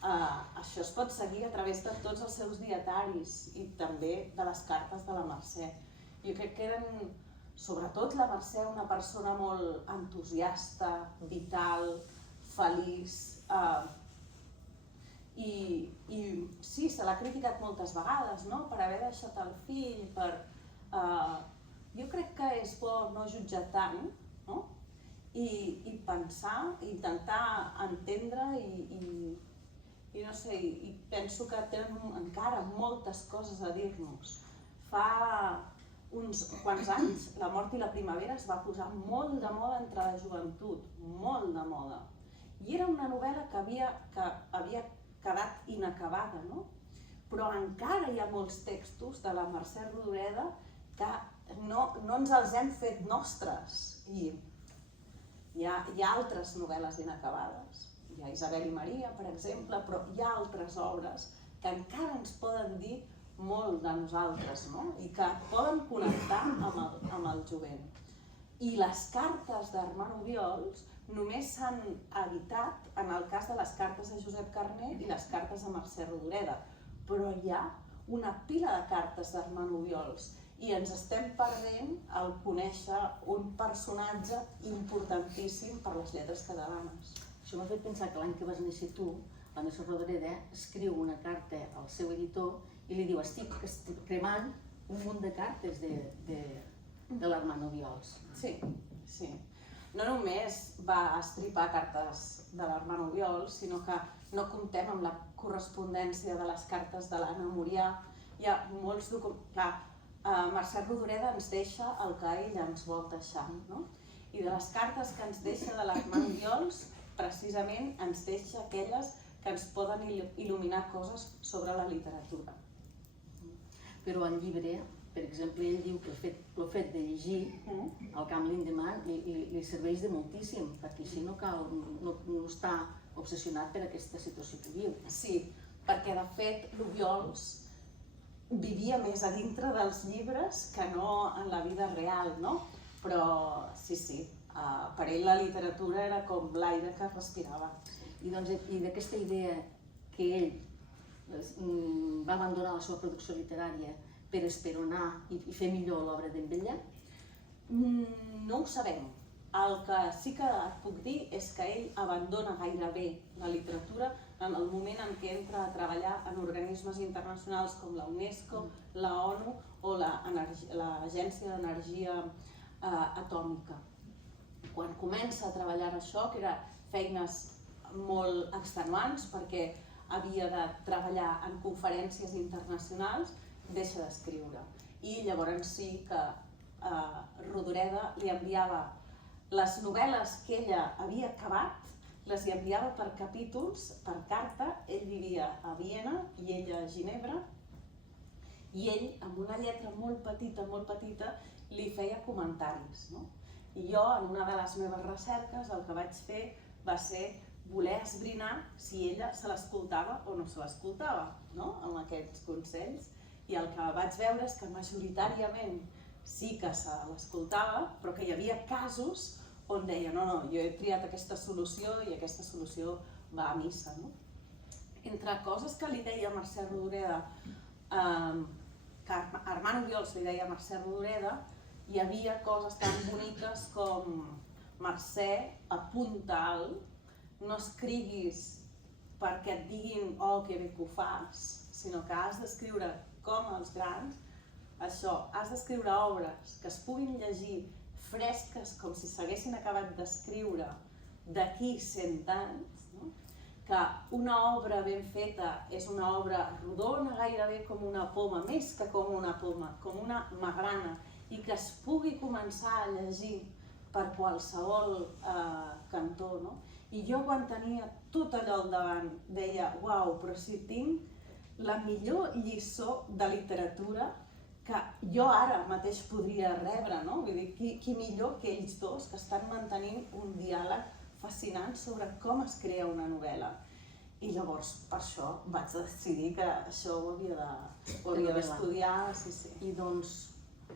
Això es pot seguir a través de tots els seus dietaris i també de les cartes de la Mercè. Jo crec que eren, sobretot la Mercè, una persona molt entusiasta, vital, feliç. I sí, se l'ha criticat moltes vegades, no? Per haver deixat el fill, per... Jo crec que és bo no jutjar tant, no? I pensar, intentar entendre i no sé, i penso que tenen encara moltes coses a dir-nos. Fa uns quants anys, La mort i la primavera es va posar molt de moda entre la joventut, molt de moda. I era una novel·la que havia quedat inacabada, no? Però encara hi ha molts textos de la Mercè Rodoreda que no ens els hem fet nostres. I hi ha altres novel·les inacabades. Hi ha Isabel i Maria, per exemple, però hi ha altres obres que encara ens poden dir molt de nosaltres, no? I que poden connectar amb el jovent. I les cartes d'Armand Obiols només s'han editat en el cas de les cartes de Josep Carner i les cartes de Mercè Rodoreda. Però hi ha una pila de cartes d'Armand Obiols i ens estem perdent al conèixer un personatge importantíssim per les lletres catalanes. Això m'ha fet pensar que l'any que vas néixer tu, la Mercè Rodoreda escriu una carta al seu editor i li diu: estic cremant un munt de cartes de l'Armand Obiols. Sí, sí. No només va estripar cartes de l'Armand Obiols, sinó que no comptem amb la correspondència de les cartes de l'Anna Murià. Hi ha molts documents... Clar, Mercè Rodoreda ens deixa el que ell ens vol deixar, no? I de les cartes que ens deixa de l'Armand Obiols, precisament ens deixa aquelles que ens poden il·luminar coses sobre la literatura. Però al llibre, per exemple, ell diu que el fet de llegir el Camp Lindemann li serveix de moltíssim, perquè així no està obsessionat per aquesta situació que viu. Sí, perquè de fet l'Obiols vivia més a dintre dels llibres que no en la vida real, no? Però sí, per ell la literatura era com l'aire que respirava. I d'aquesta idea que ell va abandonar la seva producció literària per esperonar i fer millor l'obra d'en Bella? No ho sabem. El que sí que et puc dir és que ell abandona gairebé la literatura en el moment en què entra a treballar en organismes internacionals com la UNESCO, la ONU o l'Agència d'Energia Atòmica. Quan comença a treballar en això, que eren feines molt extenuants perquè havia de treballar en conferències internacionals, deixa d'escriure. I llavors sí que Rodoreda li enviava les novel·les que ella havia acabat, les enviava per capítols, per carta. Ell vivia a Viena i ella a Ginebra, i ell, amb una lletra molt petita, li feia comentaris, no? I jo, en una de les meves recerques, el que vaig fer va ser voler esbrinar si ella se l'escoltava o no se l'escoltava, no? Amb aquests consells. I el que vaig veure és que majoritàriament sí que se l'escoltava, però que hi havia casos on deia no, jo he triat aquesta solució i aquesta solució va a missa, no? Entre coses que li deia Mercè Rodoreda, que Armand Obiols li deia a Mercè Rodoreda, hi havia coses tan boniques com: Mercè, apunta alt, no escriguis perquè et diguin oh, que bé que ho fas, sinó que has d'escriure com els grans, això, has d'escriure obres que es puguin llegir fresques com si s'haguessin acabat d'escriure d'aquí 100 anys, no? Que una obra ben feta és una obra rodona gairebé com una poma, més que com una poma, com una magrana, i que es pugui començar a llegir per qualsevol cantó, no? I jo quan tenia tot allò al davant deia uau, però si tinc la millor lliçó de literatura que jo ara mateix podria rebre, no? Vull dir, qui millor que ells dos, que estan mantenint un diàleg fascinant sobre com es crea una novel·la. I llavors, per això, vaig decidir que això ho havia d'estudiar, sí. I doncs,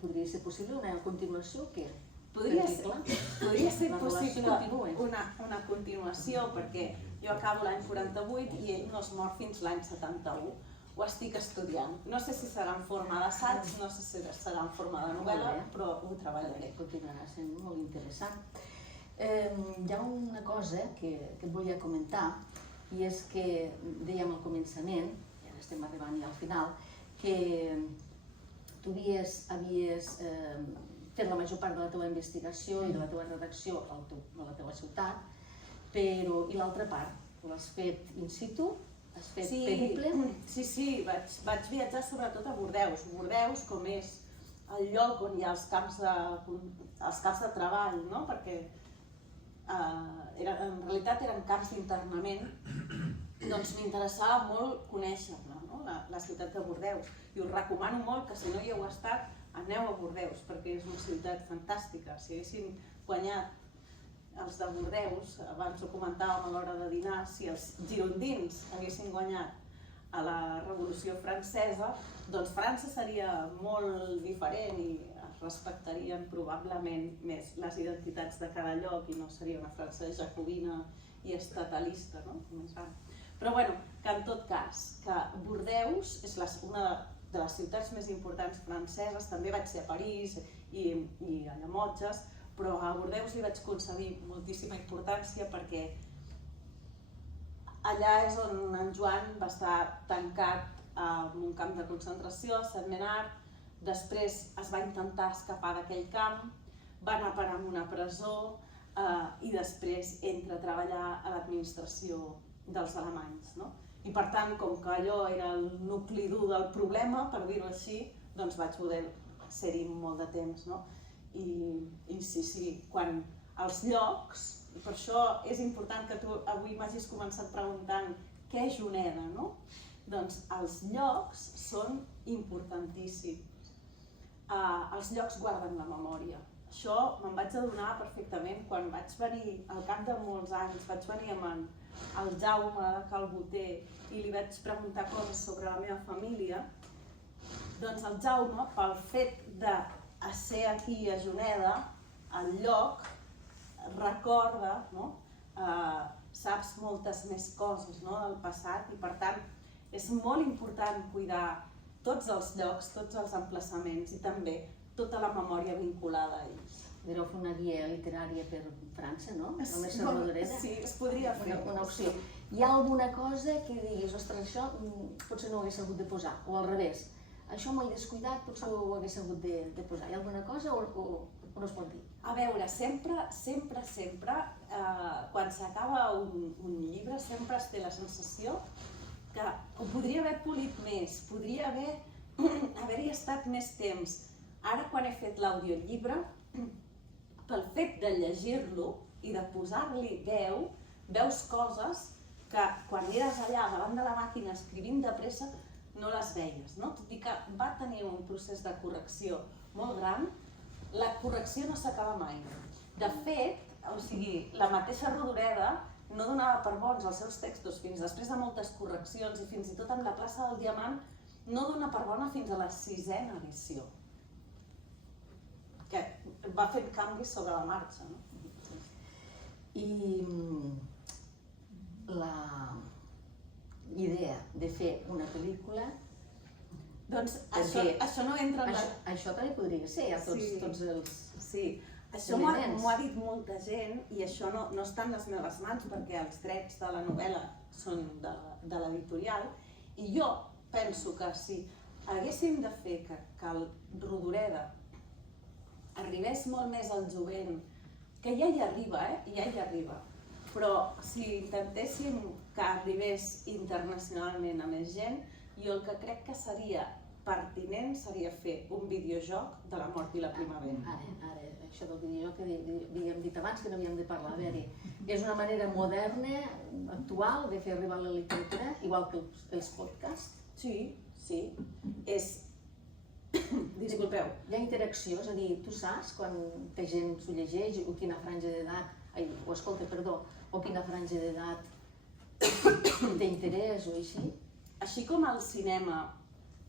podria ser possible una continuació o què? Podria ser possible una continuació, perquè jo acabo l'any 48 i ell no es mor fins l'any 71. Ho estic estudiant. No sé si serà en forma d'assaig, no sé si serà en forma de novel·la, però ho treballaré. Continuarà sent molt interessant. Hi ha una cosa que et volia comentar, i és que dèiem al començament, i ara estem arribant ja al final, que tu havies fet la major part de la teva investigació i de la teva redacció a la teva ciutat, però i l'altra part? L'has fet in situ? Has fet periple? Sí, vaig viatjar sobretot a Bordeus. Bordeus, com és el lloc on hi ha els camps de treball, no? Perquè en realitat eren camps d'internament, doncs m'interessava molt conèixer-la, no? La ciutat de Bordeus. I us recomano molt que si no hi heu estat, aneu a Bordeus, perquè és una ciutat fantàstica. Si haguessin guanyat els de Bordeus, abans ho comentàvem a l'hora de dinar, si els girondins haguessin guanyat a la Revolució Francesa, doncs França seria molt diferent i es respectarien probablement més les identitats de cada lloc i no seria una França jacobina i estatalista, no? Però bueno, que en tot cas, que Bordeus és una de les ciutats més importants franceses, també vaig ser a París i a Llemotges, però a Bordeus li vaig concedir moltíssima importància perquè allà és on en Joan va estar tancat en un camp de concentració, a Saint-Ménard, després es va intentar escapar d'aquell camp, va anar a parar en una presó i després entra a treballar a l'administració dels alemanys. I per tant, com que allò era el nucli dur del problema, per dir-ho així, doncs vaig poder ser-hi molt de temps. I sí, quan els llocs, i per això és important que tu avui m'hagis començat preguntant què és Juneda, no? Doncs els llocs són importantíssims. Els llocs guarden la memòria. Això me'n vaig adonar perfectament quan vaig venir, al cap de molts anys, vaig venir amb el Jaume de Calboter i li vaig preguntar coses sobre la meva família. Doncs el Jaume, pel fet de ser aquí a Juneda, el lloc, recorda, saps moltes més coses del passat i per tant és molt important cuidar tots els llocs, tots els emplaçaments i també tota la memòria vinculada a ells. Podríeu fer una guia literària per França, no? Només ser Rodoreda. Sí, es podria fer. Una opció. Hi ha alguna cosa que diguis, ostres, això potser no ho hagués hagut de posar, o al revés, això m'ho he descuidat, potser ho hagués hagut de posar. Hi ha alguna cosa o no es pot dir? A veure, sempre, quan s'acaba un llibre, sempre es té la sensació que ho podria haver polit més, podria haver-hi estat més temps. Ara, quan he fet l'audiollibre, pel fet de llegir-lo i de posar-li veu, veus coses que quan eres allà davant de la màquina escrivint de pressa no les veies, tot i que va tenir un procés de correcció molt gran, la correcció no s'acaba mai. De fet, la mateixa Rodoreda no donava per bons els seus textos fins després de moltes correccions i fins i tot amb la plaça del Diamant no dona per bona fins a la 6a edició, que va fent canvis sobre la marxa. I la idea de fer una pel·lícula... Doncs això no entra en la... Això també podria ser, tots els... Sí, això m'ho ha dit molta gent i això no està en les meves mans perquè els drets de la novel·la són de l'editorial i jo penso que si haguéssim de fer que el Rodoreda arribés molt més al jovent, que ja hi arriba, però si intentéssim que arribés internacionalment a més gent, jo el que crec que seria pertinent seria fer un videojoc de la mort i la primavera. Ara, això del videojoc que havíem dit abans que no havíem de parlar. A veure, és una manera moderna, actual, de fer arribar la literatura, igual que els podcasts? Sí, és... Disculpeu. Hi ha interacció, és a dir, tu saps quan la gent s'ho llegeix o quina franja d'edat, o quina franja d'edat té interès o així? Així com el cinema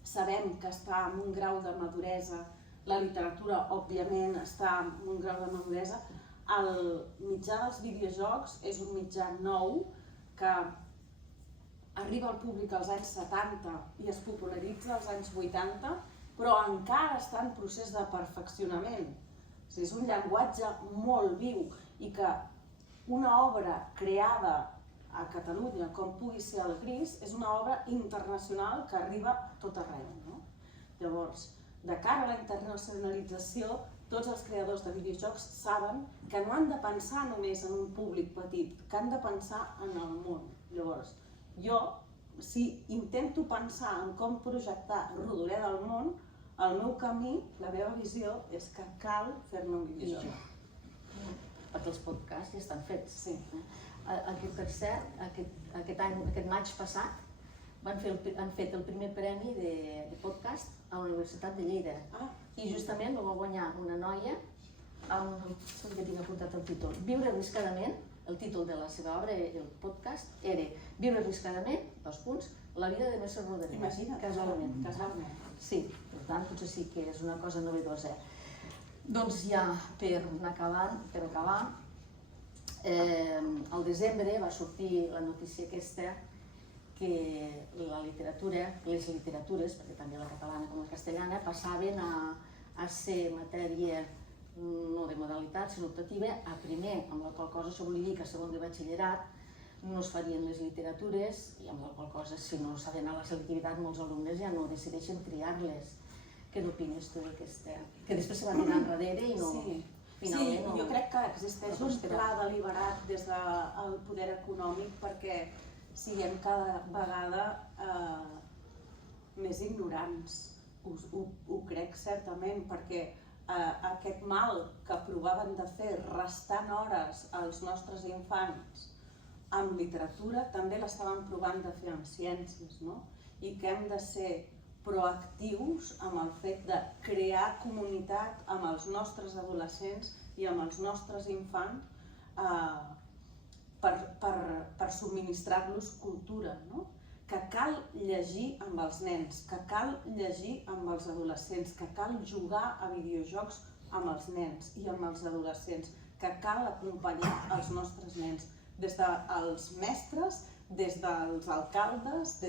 sabem que està en un grau de maduresa, la literatura, òbviament, està en un grau de maduresa, el mitjà dels videojocs és un mitjà nou que arriba al públic als anys 70 i es popularitza als anys 80, però encara està en procés de perfeccionament. És un llenguatge molt viu i que una obra creada a Catalunya, com pugui ser el Gris, és una obra internacional que arriba a tot arreu, no? Llavors, de cara a la internacionalització, tots els creadors de videojocs saben que no han de pensar només en un públic petit, que han de pensar en el món. Llavors, jo, si intento pensar en com projectar Rodolé del món, el meu camí, la meva visió, és que cal fer-ne un videojoc. Perquè els podcasts ja estan fets. Sí. Per cert, aquest maig passat, han fet el primer premi de podcast a la Universitat de Lleida. I justament el va guanyar una noia, que tinc apuntat el títol, Viure arriscadament, el títol de la seva obra, el podcast, era Viure arriscadament, la vida de Mestre Rodríguez. Imagina't, casualment. Sí, per tant, potser sí que és una cosa novedosa. Doncs ja, per acabar, al desembre va sortir la notícia aquesta que la literatura, les literatures, perquè també la catalana com la castellana, passaven a ser matèria no de modalitat, sinó optativa, a primer, amb la qual cosa això volia dir que a segon de batxillerat no es farien les literatures i amb la qual cosa, si no s'ha d'anar a la selectivitat, molts alumnes ja no decideixen triar-les. Què n'opines tu d'aquesta? Que després se va tirar enrere i no... Sí, jo crec que existeix un pla deliberat des del poder econòmic perquè siguem cada vegada més ignorants. Ho crec certament, perquè aquest mal que provaven de fer restant hores als nostres infants amb literatura també l'estaven provant de fer amb ciències, no? I que hem de ser proactius amb el fet de crear comunitat amb els nostres adolescents i amb els nostres infants per subministrar-los cultura, no? Que cal llegir amb els nens, que cal llegir amb els adolescents, que cal jugar a videojocs amb els nens i amb els adolescents, que cal acompanyar els nostres nens, des dels mestres, des dels alcaldes,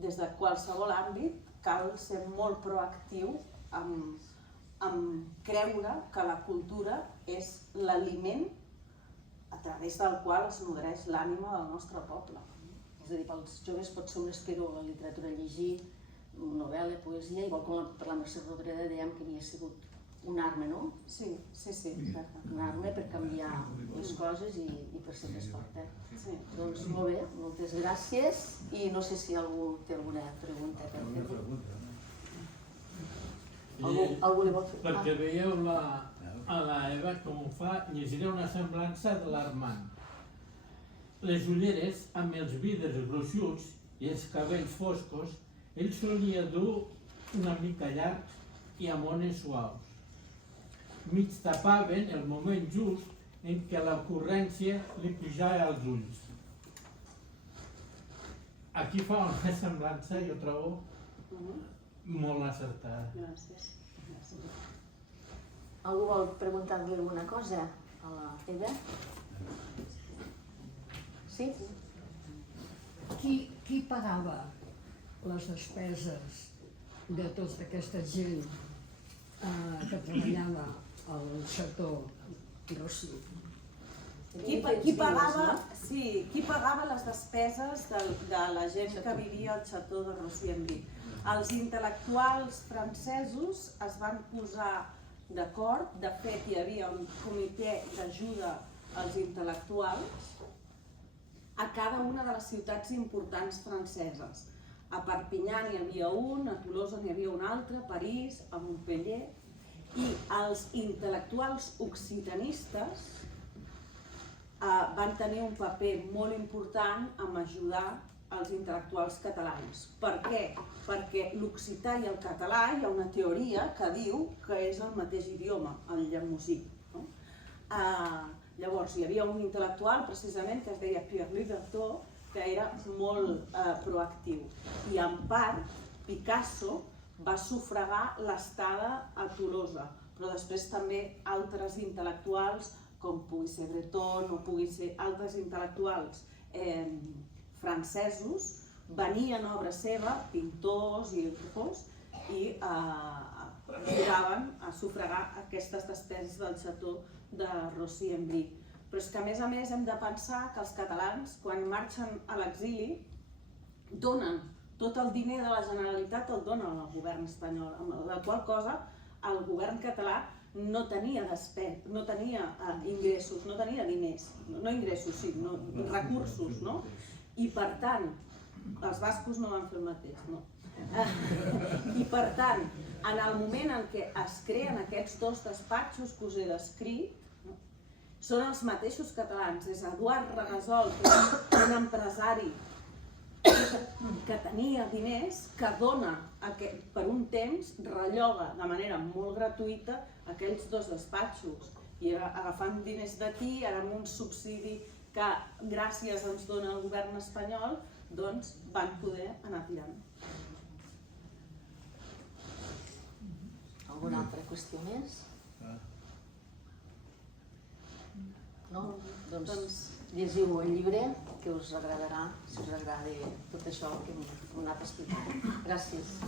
des de qualsevol àmbit, cal ser molt proactiu en creure que la cultura és l'aliment a través del qual es nodreix l'ànima del nostre poble. És a dir, pels joves pot ser un estímul la literatura, llegir novel·la, poesia, igual com per la Mercè Rodoreda dèiem que havia sigut una arma, no? Sí, exacte. Una arma per canviar les coses i per ser més forta. Doncs molt bé, moltes gràcies i no sé si algú té alguna pregunta. Algú li vol fer? Perquè veieu a l'Eva com ho fa, llegiré una semblança de l'Armand. Les ulleres amb els vidres gruixuts i els cabells foscos, ell solia dur una mica llargs i amb ones suaus. Mig tapaven el moment just en què l'ocurrència li pujava als ulls. Aquí fa una semblança, jo trobo, molt acertada. Gràcies. Algú vol preguntar-li alguna cosa a la Eva? Sí? Qui pagava les despeses de tota aquesta gent que treballava al Xató Rossi? Qui pagava les despeses de la gent que vivia al Xató de Rossi-en-Brie? Els intel·lectuals francesos es van posar d'acord, de fet hi havia un comitè d'ajuda als intel·lectuals a cada una de les ciutats importants franceses. A Perpinyà n'hi havia un, a Tolosa n'hi havia un altre, a París, a Montpellier, i els intel·lectuals occitanistes van tenir un paper molt important en ajudar els intel·lectuals catalans. Per què? Perquè l'occità i el català hi ha una teoria que diu que és el mateix idioma, el llemosí. Llavors hi havia un intel·lectual precisament que es deia Pierre-Louis Berthaud, que era molt proactiu. I en part Picasso va sufragar l'estada a Tolosa, però després també altres intel·lectuals, com pugui ser Breton o pugui ser altres intel·lectuals francesos, venien a obra seva, pintors i autors, i ajudaven a sufragar aquestes despeses del Xató de Rossi-en-Brie. Però és que a més hem de pensar que els catalans, quan marxen a l'exili, donen tot el diner de la Generalitat, el donen al govern espanyol, amb la qual cosa el govern català no tenia ingressos, no tenia diners, no ingressos, sí, recursos, no? I per tant, els bascos no van fer el mateix, no? I per tant, en el moment en què es creen aquests dos despatxos que us he descrit, són els mateixos catalans, és Eduard Regasol, que és un empresari que tenia diners, que dona, per un temps, relloga de manera molt gratuïta aquells dos despatxos. I agafant diners d'aquí, ara amb un subsidi que gràcies ens dona el govern espanyol, doncs van poder anar tirant. Alguna altra qüestió més? No? Doncs llegiu el llibre, que us agradarà, si us agrada tot això que hem anat explicant. Gràcies.